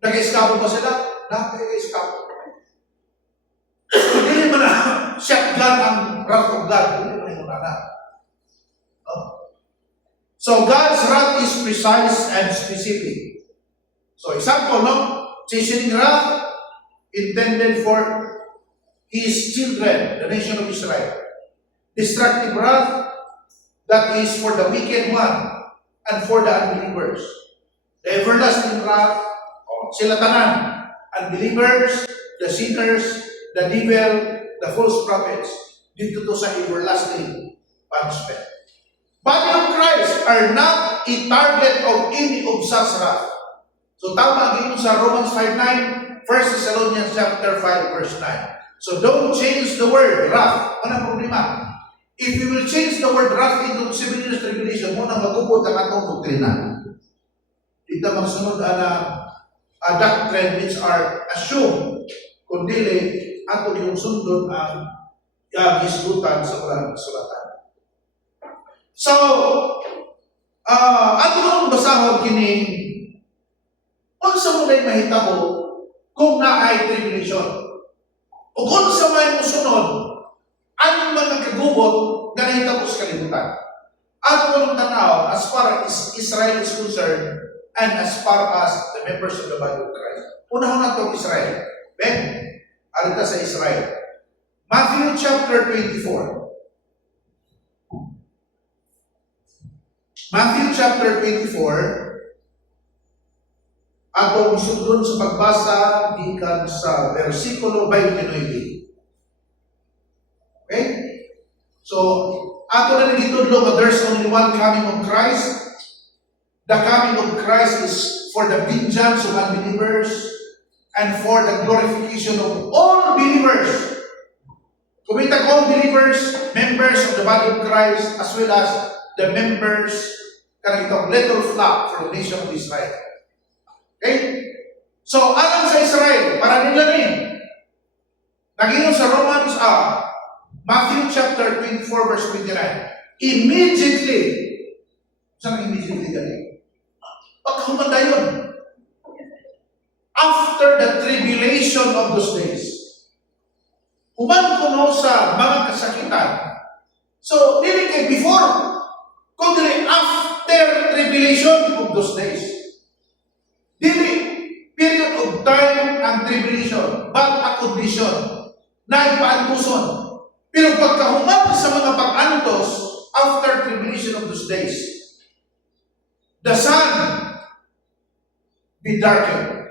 nag-eskapo ba sila? Nag-eskapo. Hindi man na shotgun ang wrath of God. Hindi man yung nana. So God's wrath is precise and specific. So example, chastening wrath intended for his children, the nation of Israel. Destructive wrath, that is for the wicked one and for the unbelievers. The everlasting wrath, sila tanan, unbelievers, the sinners, the devil, the false prophets, dito to sa everlasting punishment. Body of Christ are not a target of any of such wrath. So tama ang sa Romans 5:9, 1 Thessalonians chapter 5 verse 9. So don't change the word wrath. Anong problema? If you will change the word wrath into 7 years tribulation, muna matupod ang atong doktrina. Dito magsunod ang doctrine which are assumed, kundi ato yung sundon ang gisgutan sa mga sulatan. So, ato nang basahon kining unsa mo nay mahitabo kung naay tribulation. O kung sa may musunod, ang mga kagubot na nahitabo sa kalibutan. Ato nang tanaw as far as Israel is concerned and as far as the members of the body of Christ. Unahon na itong Israel. Ben, alita sa Israel. Matthew chapter 24. Matthew chapter 24, atong sudlon sa pagbasa gikan sa versikulo 29. Okay? So, ato na nagitudlo there's only one coming of Christ. The coming of Christ is for the vengeance of unbelievers and for the glorification of all believers. Kumitag all believers, members of the body of Christ, as well as the members kanang little flock from the nation of Israel. Okay? So, alam sa Israel, para nila ni, nagingon sa Romans, Matthew chapter 24 verse 29, immediately, saan immediately galing? Pagkamanda yun. After the tribulation of those days, human kuno sa mga kasakitan. So, dili kay before, kundi after tribulation of those days. Dili, period of time ang tribulation, but a condition, nagpaantuson. Pero pagkahuman sa mga pag-antos, after tribulation of those days, the sun be darkened.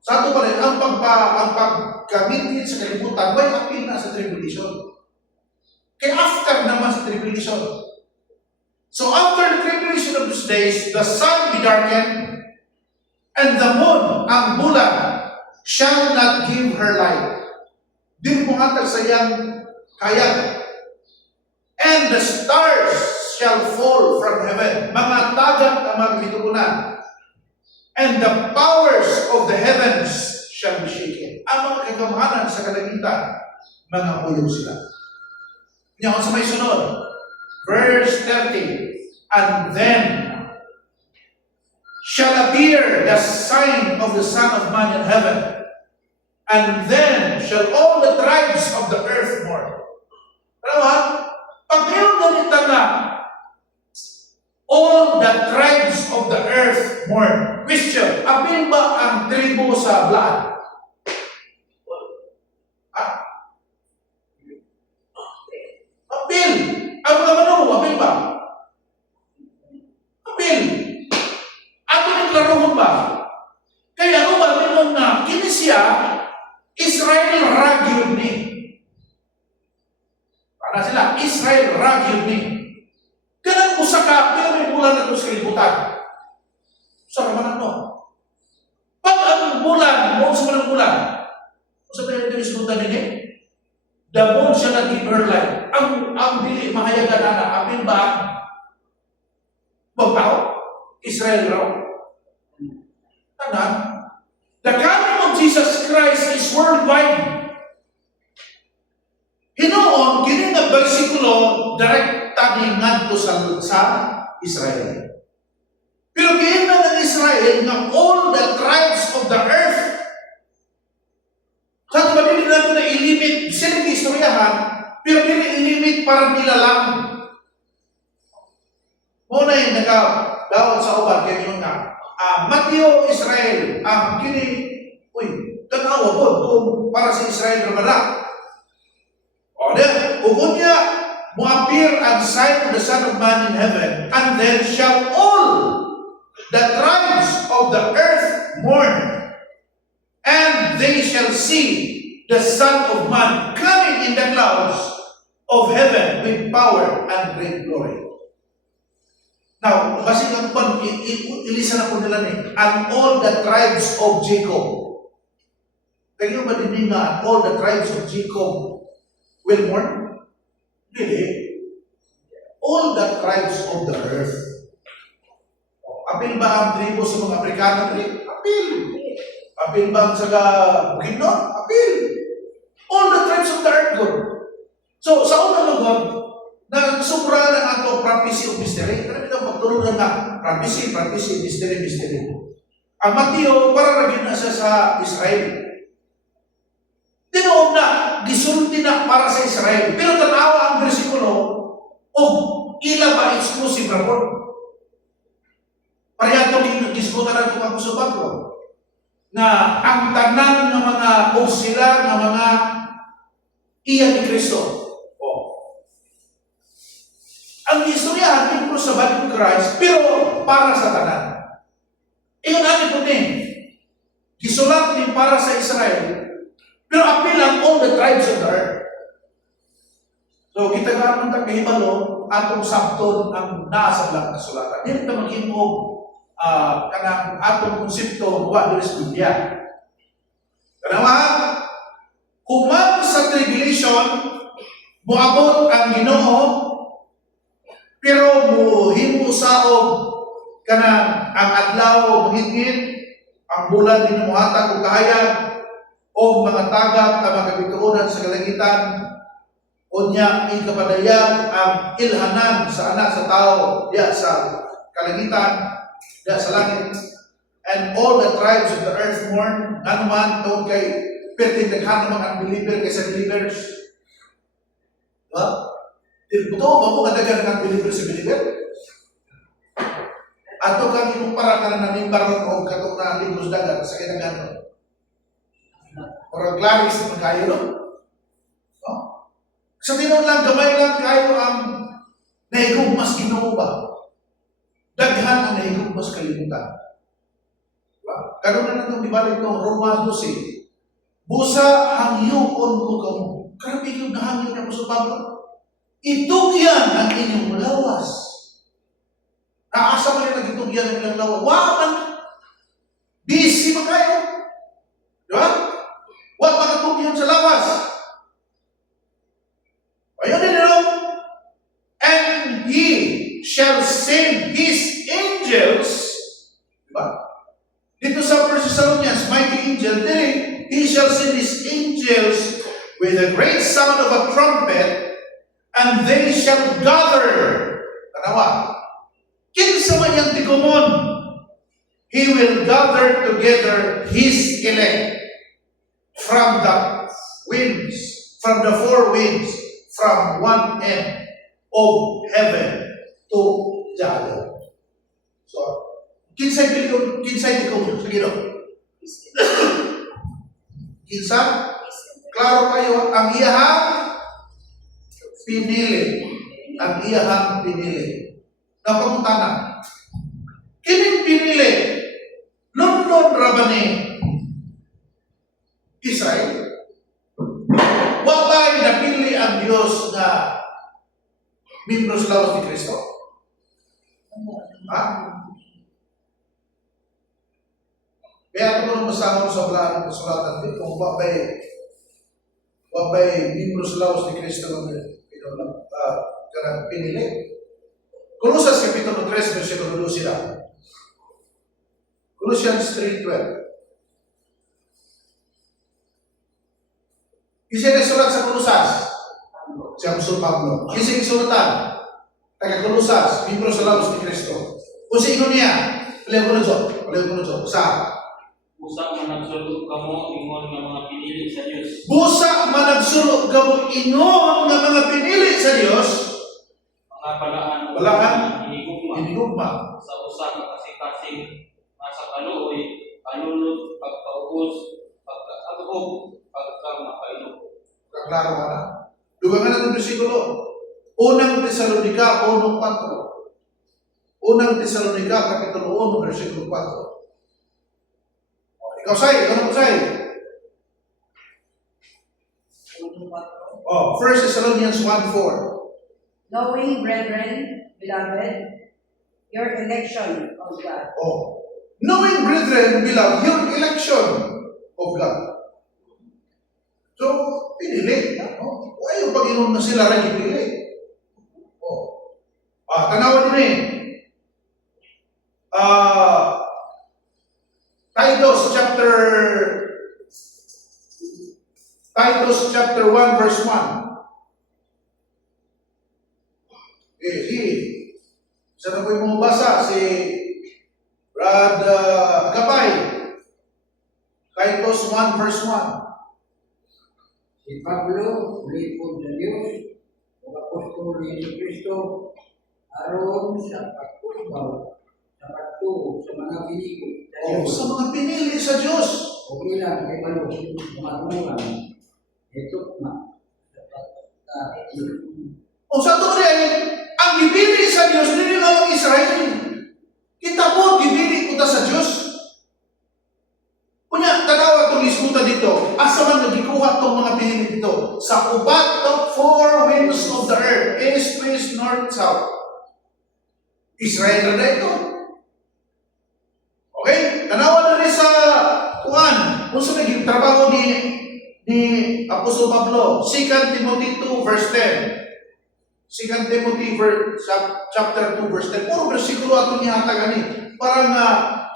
Sa ato pa rin, ang pagkamitin sa kalibutan, may apil na sa tribulation. Kaya after naman sa tribulation. So after the tribulation of those days, the sun be darkened, and the moon, ang bulan, shall not give her light. Di mo hatag sa iyang kaya. And the stars shall fall from heaven. Mga tagak ang magpitukunan. And the powers of the heavens shall be shaken. Ang mga kagamahanan sa kalangitan, mga uyog sila. Ngayon sa may sunod, verse 30, and then shall appear the sign of the Son of Man in heaven, and then shall all the tribes of the earth mourn. Alam mo, pag mayroon ganita na, all the tribes of the earth mourn. Question, apil ba ang tribo sa blood? Apil. Ang mga manong, apil ba? Apil. Ato naglaruhon ba? Kaya ano ba, minong na, kini siya, Israel ragyod ni. Para sila, Israel ragyod ni. Ganang usa ka, pero may bulan na ito sa kalibutan. Usa ka man ito. Pag ang bulan, mo sa manang bulan, usa ba yung disputan nini? The moon shall not give her light. Ang dili, mahayagan na apin ba? Bawtaw? Israel raw? Tanan? The coming of Jesus Christ is worldwide. Hinoon, kini nga bersikulo, direkta ni ngadto sa Israel. Pero giingnan ng Israel nga all the tribes of the earth. Sa ito ba din natin na ilimit, sila yung istoryahan, pero din ilimit para nila lang. Muna yung nagdawat sa uban, kaya yun nga, Matthew Israel, kini, tanaw tanawa po kung para sa Israel ramada. O then, ugon niya, mo appear ang sign of the Son of Man in heaven, and then shall all the tribes of the earth mourn, and they shall see the Son of Man coming in the clouds of heaven with power and great glory. Now, kasi ng pan, ilisa na po nila and all the tribes of Jacob. Kayo ba din nga, all the tribes of Jacob will mourn? Hindi. All the tribes of the earth. Apil ba ang tribo sa mga Afrikano? Apil. Apil ba ang saga Bukidnon? Apil. All the tribes of the earth, God. So, sa unang lugar, na sobra na ato prophecy of mystery. Karami daw pagtulungan na prophecy, mystery. Ang Mateo, para naging nasa sa Israel. Tinood na, gisulti na para sa Israel. Pero tanawa ang versikulo, ila ba exclusive rapor? Pareha itong gisbutan na itong kapusubat ko. Na ang tanan ng mga sila ng mga iya ni Kristo. Ang istorya tungkol sa body of Christ, pero para sa tanan. Iyon natin po din. Gisulat din para sa Israel, pero apil ang all the tribes of the earth. So, kita nga naman kahibalo, atong sabton ang nasa lang kasulatan. Hindi ito maghimog kanang atong konsepto buwa doon sa Biblia. Kanawa, kumang sa tribulation, muabot ang Ginoo, pero muhimo saog kanang ang adlaw mahigit, ang bulan dinumuhatag og kahayag, o mga tagak ang magabituunan sa kalangitan, o niya ikapadayag ang ilhanan sa anak sa tao diya sa kalangitan, diya sa langit, and all the tribes of the earth mourn, nanuman tawag kay pertindaghan naman ang believer kaysa believers. Diba? Totoo ba mo kadagan ng believer sa believer? Ato kang inumpara ka na nanimbaron o katong na libros dagat sa kinagan. Or claris naman kayo, no? Sa tinon lang, gamay lang kayo ang nahigugmas Ginoo ba? Daghan ang nahigugmas kalimutan. Diba? Karoon na itong dibalik ng Roma 12. Busa hangyon ko kamo. Karapig yung nahangyon niya po sa Pablo. Itugyan ang inyong lawas. Naasa mo yung nagitugyan ang inyong lawas. Wow, man! Busy ba kayo? Diba? Huwag makatugyan sa lawas. Ayun din, no? And He shall send His angels. Diba? Dito sa 1 Thessalonians, mighty angel, He shall send His angels with a great sound of a trumpet, and they shall gather. Kanawa. Kinsa man yang tigumon, He will gather together His elect from the winds, from the four winds, from one end of heaven to the other. So, kinsay tigumon sa Ginoo. Kinsa? Klaro kayo, ang iyahang pinili. Ang iyahang pinili. Napangutana. Kining pinili, non rabani Israel. Wabay napili ang Diyos na membro sa lawas ni Kristo? Ha? Kaya ito mo nang masama sa blaan ng kasulatan din, kung wabay membro sa lawas ni Kristo na pinili. Colossus Kapitulo 3, versikulo 2 sila. Colossians 3:12. Isa nagsulat sa Colossus. Si Apostol Pablo. Isa nagsulatan. Taga-Colossus, membro sa lawas ni Kristo. Kung sa inyo niya, palayo ko na Diyos. Sa Busa managsulog kamo ingon nga mga pinili sa Dios. Busa managsulog kamo ingon nga mga pinili sa Dios. Mga balaan hinigugma sa usa ka kasing-kasing nasa kaluoy, kalulot, pagkaubos, pagkaabot pagtuog pagka makainom. Kaklaro ka na. Dugangan natin yung bersikulo. Unang Tesalonica 1:4. Unang Tesalonica, Kapitulo 1, versikulo 4. Ikaw, Sai. Ikaw na po, Sai. Oh, 1 Thessalonians 1:4. Knowing, brethren, beloved, your election of God. Oh. Knowing, brethren, beloved, your election of God. So, pinili. No? Ayaw Panginoon na sila rin ipili. Oh. Tanawan din Titus chapter 1 verse 1. Isa na po yung mabasa si Brad Gabay. Titus 1 verse 1. Si Pablo, lipod sa Diyos, o apostol ni Jesucristo, aron sa pagkubaw, sa pagtuo sa mga pinili sa Diyos, Sa mga pinili sa Diyos. o ilang ay balo, mga tumulang, ito na, sa pagkakilig. Sa ito rin, ang gibili sa Diyos, hindi lang ang Israel. Kita po, gibili ko ta sa Diyos. Kunya, tanawa itong iskuta dito. Asa man nagikuha itong mga pinili dito? Sa ubat of four winds of the earth, east, west, north, south. Israel na ito. Okay? Tanawa na rin sa kuhan. Kung sa naging trabaho ni Apostol Pablo, 2 Timothy 2 verse 10. 2 Timothy chapter 2 verse 10. Puro versikulo ato niya gani. Para nga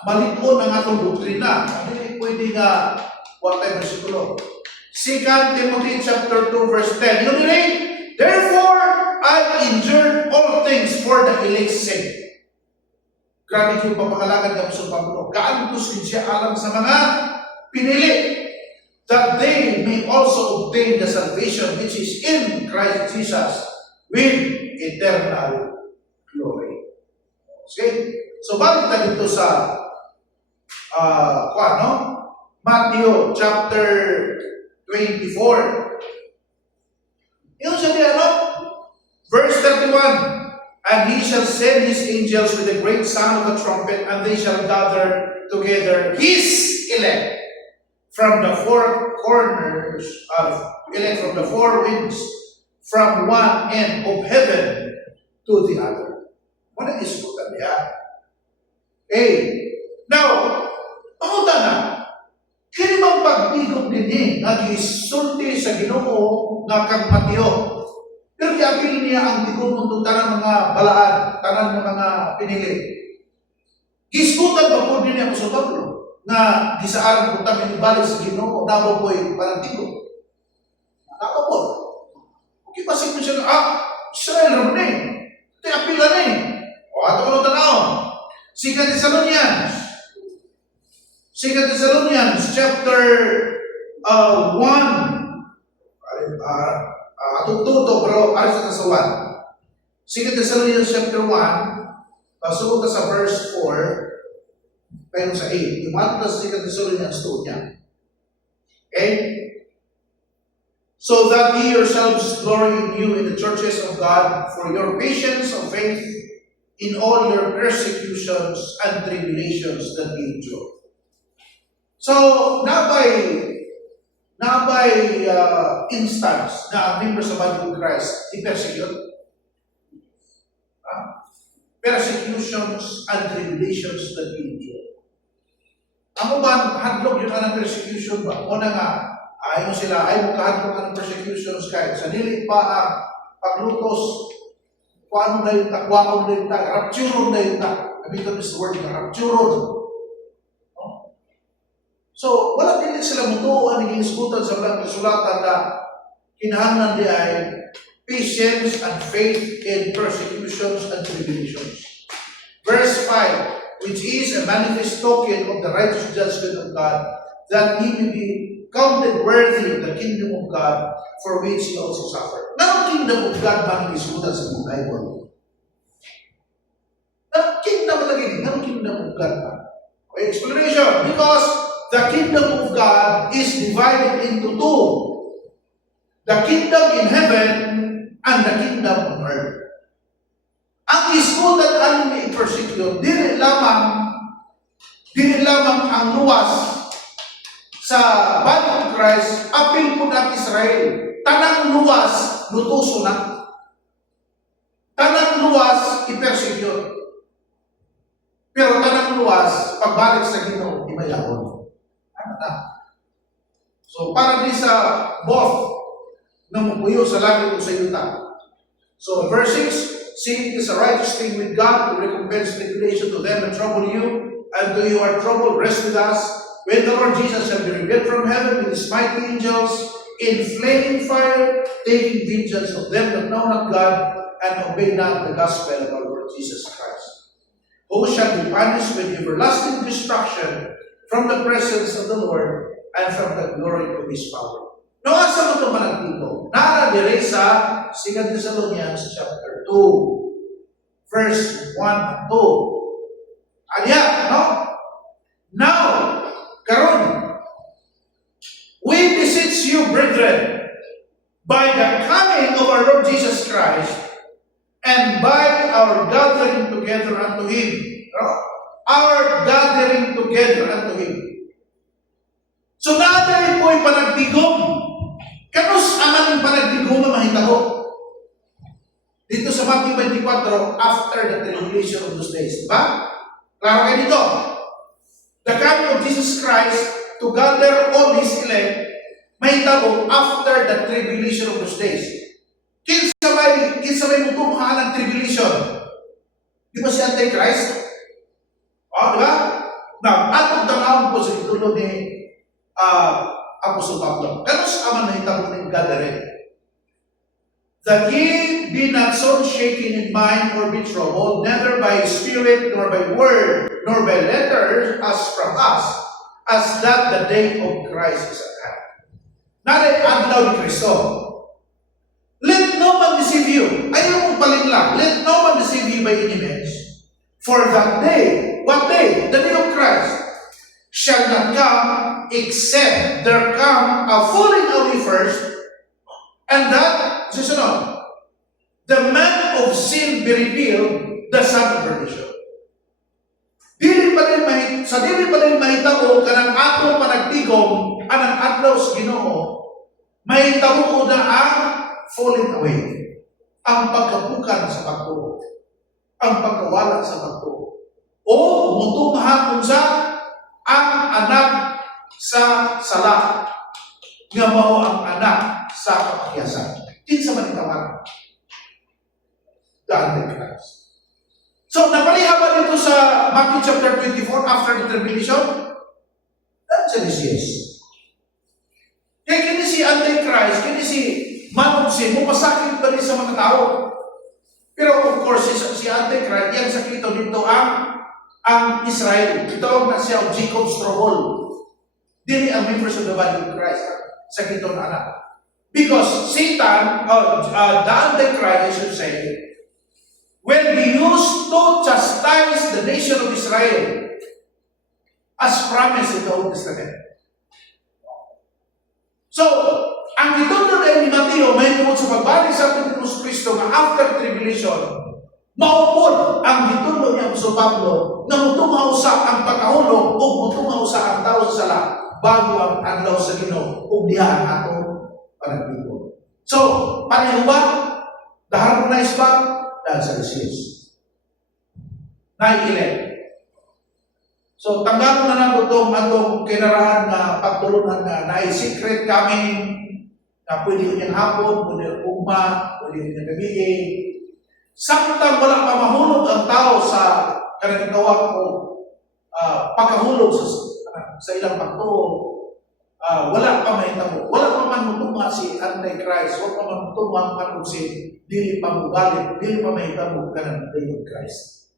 malipon ang atong doktrina. Hindi pwede nga what time versikulo. 2 Timothy chapter 2 verse 10. Yun rin. Therefore, I endured all things for the elect's sake. Grabe yung papakalagad ng Apostol Pablo. Gaano siya alam sa mga pinili, that they may also obtain the salvation which is in Christ Jesus with eternal glory. Okay? So, balik tayo dito sa Matthew chapter 24. Yung sabi, verse 31, and he shall send his angels with a great sound of a trumpet, and they shall gather together his elect from the four corners from the four winds, from one end of heaven to the other. What is isutan niya? Now, panguta na, kini bang pagtigog din nag-isulti sa Ginoo nga kang Mateo. Pero kiapil niya ang tigong ng tanan mga balaan, tanan ng mga pinili. Giskutan pa po din niya sa Pablo na gisaaran po kami balik sa Ginoo, daw po'y parang tigong. Nakapapod. Okay, pasig mo siya Israel naman ito yung apila ato ko ng tanaw. 2 Thessalonians chapter 1. Atong tuto, pero aris na sa 1. 2 Thessalonians chapter 1, pasok sa verse 4, pero sa 8. Yung ato na sa 2 Thessalonians 2 niya. Okay? So that ye yourselves glory in you in the churches of God for your patience of faith in all your persecutions and tribulations that ye endure. So, nabay instance na ang members of body of Christ i-persecute. Persecutions and tribulations that ye endure. Ang uban, hadlok yun ang persecution ba? O na nga, ayaw kahadlok ang persecutions kahit sa dili pa ang paglutos, kuano na yung takwaon na yung rapturon na yung Gamitin is the word rapturon. So, wala din sila mutuan ng isgutan sa walang kasulatan na kinahanglan di ay patience and faith in persecutions and tribulations. Verse 5, which is a manifest token of the righteous judgment of God, that he may be counted worthy of the kingdom of God, for which he also suffered. Now, kingdom of God ba ang isgutan sa Bible? Now, kingdom of God ba? Okay, explanation. Because the kingdom of God is divided into two. The kingdom in heaven and the kingdom on earth. Ang iskutan ano ni persecute, dili lamang ang luwas sa body of Christ, apil po ng Israel. Tanang luwas, lutuso na. Tanang luwas, i-persecute. Pero tanang luwas, pagbalik sa Ginoo, imayahon. Ano na? So, para din sa both na mupuyo sa langit o sa yuta. So, verse 6, seeing it is a righteous thing with God to recompense tribulation to them that trouble you, and to you are troubled, rest with us, when the Lord Jesus shall be revealed from heaven with his mighty angels, in flaming fire, taking vengeance of them that know not God, and obey not the gospel of our Lord Jesus Christ, who shall be punished with everlasting destruction from the presence of the Lord, and from the glory of his power. No, asa mo ito managtito? Nara dire sa 2 Thessalonians chapter 2, verse 1 and 2. Adya, no? Now, karon, we beseech you, brethren, by the coming of our Lord Jesus Christ, and by our gathering together unto Him. No? Our gathering together unto Him. So, natin po'y panagdigom. Kanus aman panagdigom na mahitabo. Dito sa Matthew 24, after the tribulation of those days. Diba? Klaro kayo dito. The coming of Jesus Christ to gather all His elect, mahitabo after the tribulation of those days. Kinsa may mutumhaan ng tribulation? Di ba si Antichrist? O, di ba? Now, atong tanawang po sa itulo ni Apostol Pablo. Kanus aman mahitabo ng gathering. That ye be not so shaken in mind or be troubled, neither by spirit, nor by word, nor by letters, as from us, as that the day of Christ is at hand. Naray adlaw ni Kristo. Let no man deceive you. Ayaw mong palinglang. Let no man deceive you by any means. For that day, what day? The day of Christ shall not come, except there come a falling away first, and that, susunod, the man of sin be revealed, the son of perdition. Sa dili pa rin mahitabo kanang atong panagtigom anang adlaw sa Ginoo, mahitabo ko na ang falling away, ang pagkabukan sa pagtuo, ang pagkawala sa pagtuo, o mutumha kung sa ang anak sa sala, nga mao ang anak sa kapakyasan. Kinsa man itawag? The Antichrist. So, napaliha ba dito sa Matthew chapter 24 after the tribulation? That's an yes. Kaya kini si Antichrist, kini si man of sin, mupasakit ba rin sa mga tao? Pero of course, si Antichrist, yan sakito dito ang Israel. Ito na siya of Jacob's trouble. Dili ang members of the body of Christ. Sakito na anak. Because Satan, the Antichrist, I should say, will be used to chastise the nation of Israel as promised in the Old Testament. So, ang gitulod ay ni Mateo may tungkol sa pagbalik sa ating Diyos Kristo na after tribulation, maupod ang gitulod ni Apostol Pablo na mutumaw sa ang pagkahulog o mutumaw sa ang tao sa sala bago ang adlaw sa Ginoo ug diha ang atong panagbigo. So, pareho ba? The harmonized ba? That's a disease. Nai-elect. So, tanggalon na lang itong kinarahan na pagtulunan na nai-secret coming na pwede yun yung hapon, pwede yung ugma, pwede yun yung gabi. Samtang walang pamahulog ang tao sa kanagagawa ko pagkahulog sa ilang pagtuo, wala pa mahitabo. Wala pa man mutunga si Antichrist, wala pa man mutunga ang si dili pa mugalit, dili pa mahitabo ka ng day of Christ.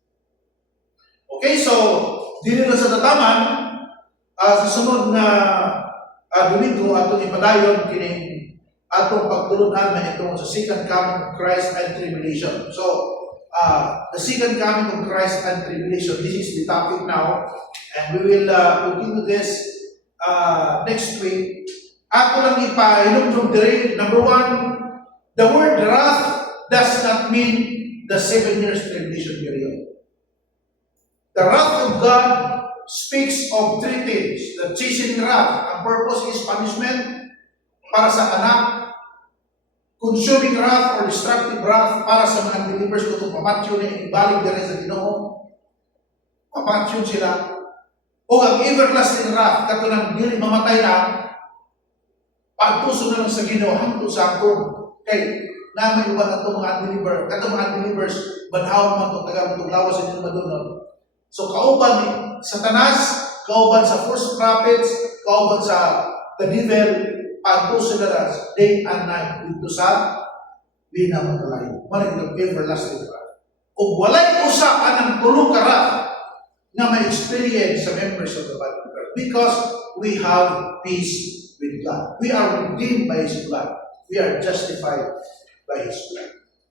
Okay, so, dili na sa tataman, sa sunod na Domingo, atong ipadayon kining atong pagtulunan na itong sa second coming of Christ and tribulation. So, the second coming of Christ and tribulation, this is the topic now, and we will continue this next week, ako lang ipailumdum diri. Number one, the word wrath does not mean the 7 years tribulation period. The wrath of God speaks of three things. The chastening wrath, ang purpose is punishment para sa anak. Consuming wrath or destructive wrath para sa mga believers kung pamatyon na ibalik diri sa Ginoo. Pamatyon sila. O ang everlasting wrath, katulad dili mamatay na, pagpuso na lang sa Ginoo hangtod sa akong. Kay namin iba na itong mga unbeliever, katong mga unbelievers, banhaw man itong taga itong lawas sa Ginoo madunod. So kauban ni Satanas, kauban sa false prophets, kauban sa the devil, pagpuso na lang day and night dito sa linaw ng kalayo. Manang everlasting wrath. O walay usa anang tulong ka wrath na may experience sa members of the body of Christ. Because we have peace with God. We are redeemed by His blood. We are justified by His blood.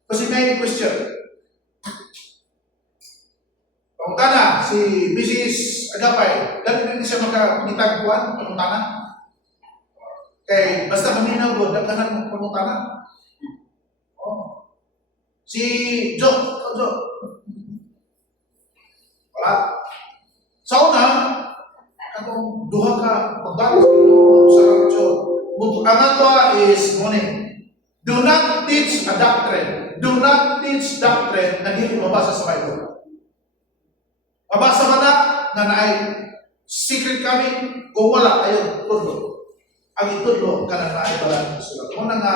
Kasi may question. Pamunta na si Mrs. Agapay. Ganun din siya makapangitagpuan. Pamunta na. Kay basta kaminaw ko, dagdagan mo pamunta na. Oh. Si Jo. Wala. Sa una, katong duha ka pagbalik sa religion. Ang ato is morning. Do not teach a doctrine. Do not teach doctrine na hindi mabasa sa Bible. Mabasa man na naay secret kami kung wala ayaw tudlo. Ang itudlo ka na naay wala ng sulat. Muna nga,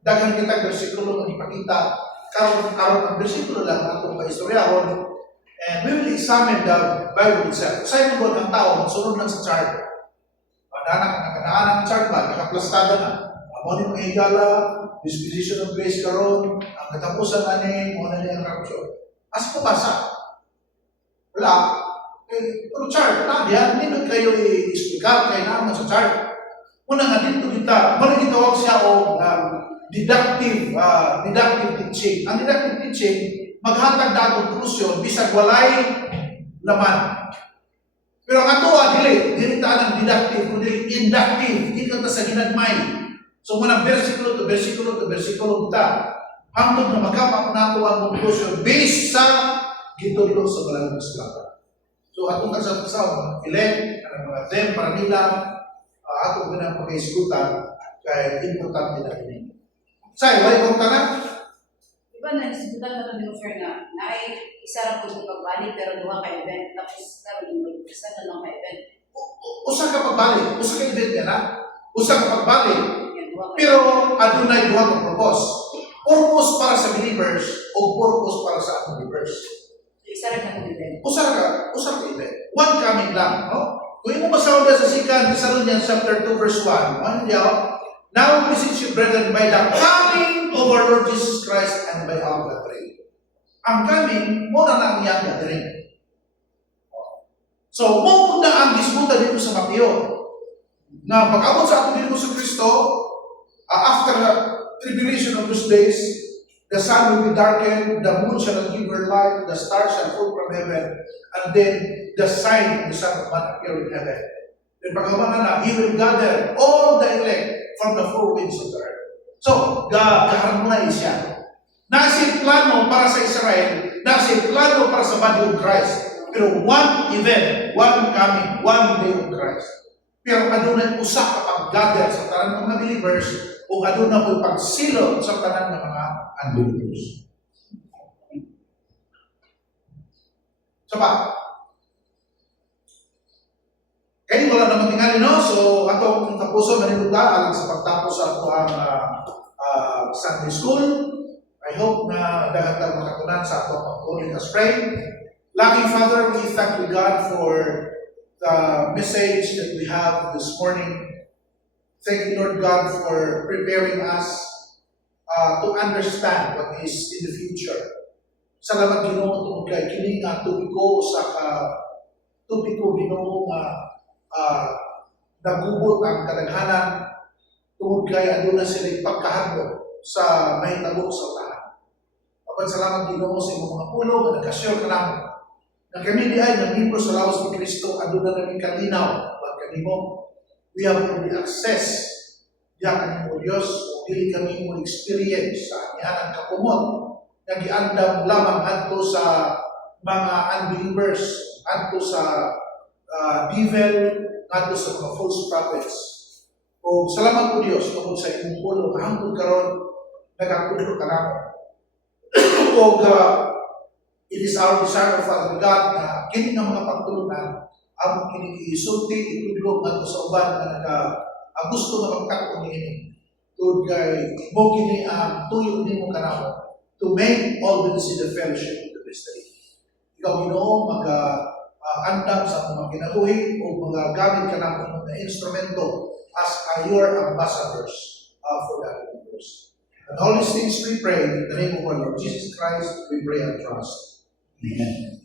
daghang kita bersikulo ng ipakita karon ang bersikulo lang atong kaistoryahon. And we will examine the Bible itself. Sa mo ng tao, sunod lang sa chart. Nakadaan ang chart ba? Nakaplastada na. Amo ni mga higala, disposition of grace karon, ang katapusan ani, mo na niya ang rapture. As ko basa. Wala. Pero chart, na diyan, hindi kayo i-explicar kay naman sa chart. Muna nga dito kita, muna gitawag siya o deductive teaching. Ang deductive teaching, maghatag na ang conclusion bisag walay laman. Pero ang ato dili taan ang deductive kundi inductive, di ka sa ginagmay. So muna bersikulo to bersikulo ta hangtod na makapak nato ang conclusion based sa gitudlo sa balang Islam. So atong kasaw ilen ang mga them para nila ato binang pag-iskutan kay importante na ini. Say, wala kong tanong? Diba nagsigutan na kami offer na isa ra po sa pagbalik pero duha ka event tapos kami isa na lang ka event. Usa ka pagbalik, usa ka event na. Usa ka pagbalik. Yan, duha ka Pero adunay duha ka purpose. Purpose para sa believers o purpose para sa unbelievers. Isa ra ka event. Usa ka event. One coming lang, no? Kung imo masaw sa 2 Thessalonians chapter 2 verse 1, ano diya? Now beseech you, brethren, by the coming of our Lord Jesus Christ and by our gathering. Ang coming, muna na ang iyang gathering. So, muna ang disputa dito sa Mateo. Na pag-abot sa atong Ginoo sa Kristo, after the tribulation of those days, the sun will be darkened, the moon shall not give her light, the stars shall fall from heaven, and then the sign of the Son of Man appear in heaven. Then pagkaman na, He will gather all the elect from the four winds of the earth. So, harmonize siya. Nasa plano para sa Israel, nasa plano para sa body of Christ. Pero one event, one coming, one day of Christ. Pero adunay usa ka pag-gather sa tanan ng mga believers o adunay po pagsilot sa tanan ng mga unbelievers. So ba? Kaya wala naman tingali, no? So, atong tapuso, maniluta, alang sa pagtapos sa ang Sunday School. I hope na dagat lang makatunan sa atong pagkulit as pray. Loving Father, we thank you, God, for the message that we have this morning. Thank you, Lord God, for preparing us to understand what is in the future. Salamat, Ginoo, tungod kay kini nga tubiko sa tubiko, Ginoo, nagubot ang kadaghanan tungod kay aduna sila pagkahadlok sa mahitabo sa tanan. Salamat Ginoo sa imong mga pulo nga nag-assure ka namo na kami di ay nagmembro sa lawas ni Kristo aduna nami kalinaw pag kanimo We have only access diya kami mo Diyos, dili kami mo experience sa nianang kapumot, nagiandam lamang adto sa mga unbelievers, adto sa devil, adto sa mga false prophets. O salamat po Diyos tungkol sa inyong pulo, hangtod karon nagapulo ka namo. O it is our desire, Father God, na kini nga mga pagtulunan ang kinikisulti itudlo ngadto sa uban nga gusto na magkakaroon niini. Lord, kay mo kini ang tuyo nimo kanamo to make all men see the fellowship of the mystery. Ikaw Ginoo andam sa mga kinabuhi o mga gamit ka ng mga instrumento as your ambassadors for that universe. And all these things we pray in the name of our Lord Jesus Christ, we pray and trust. Amen.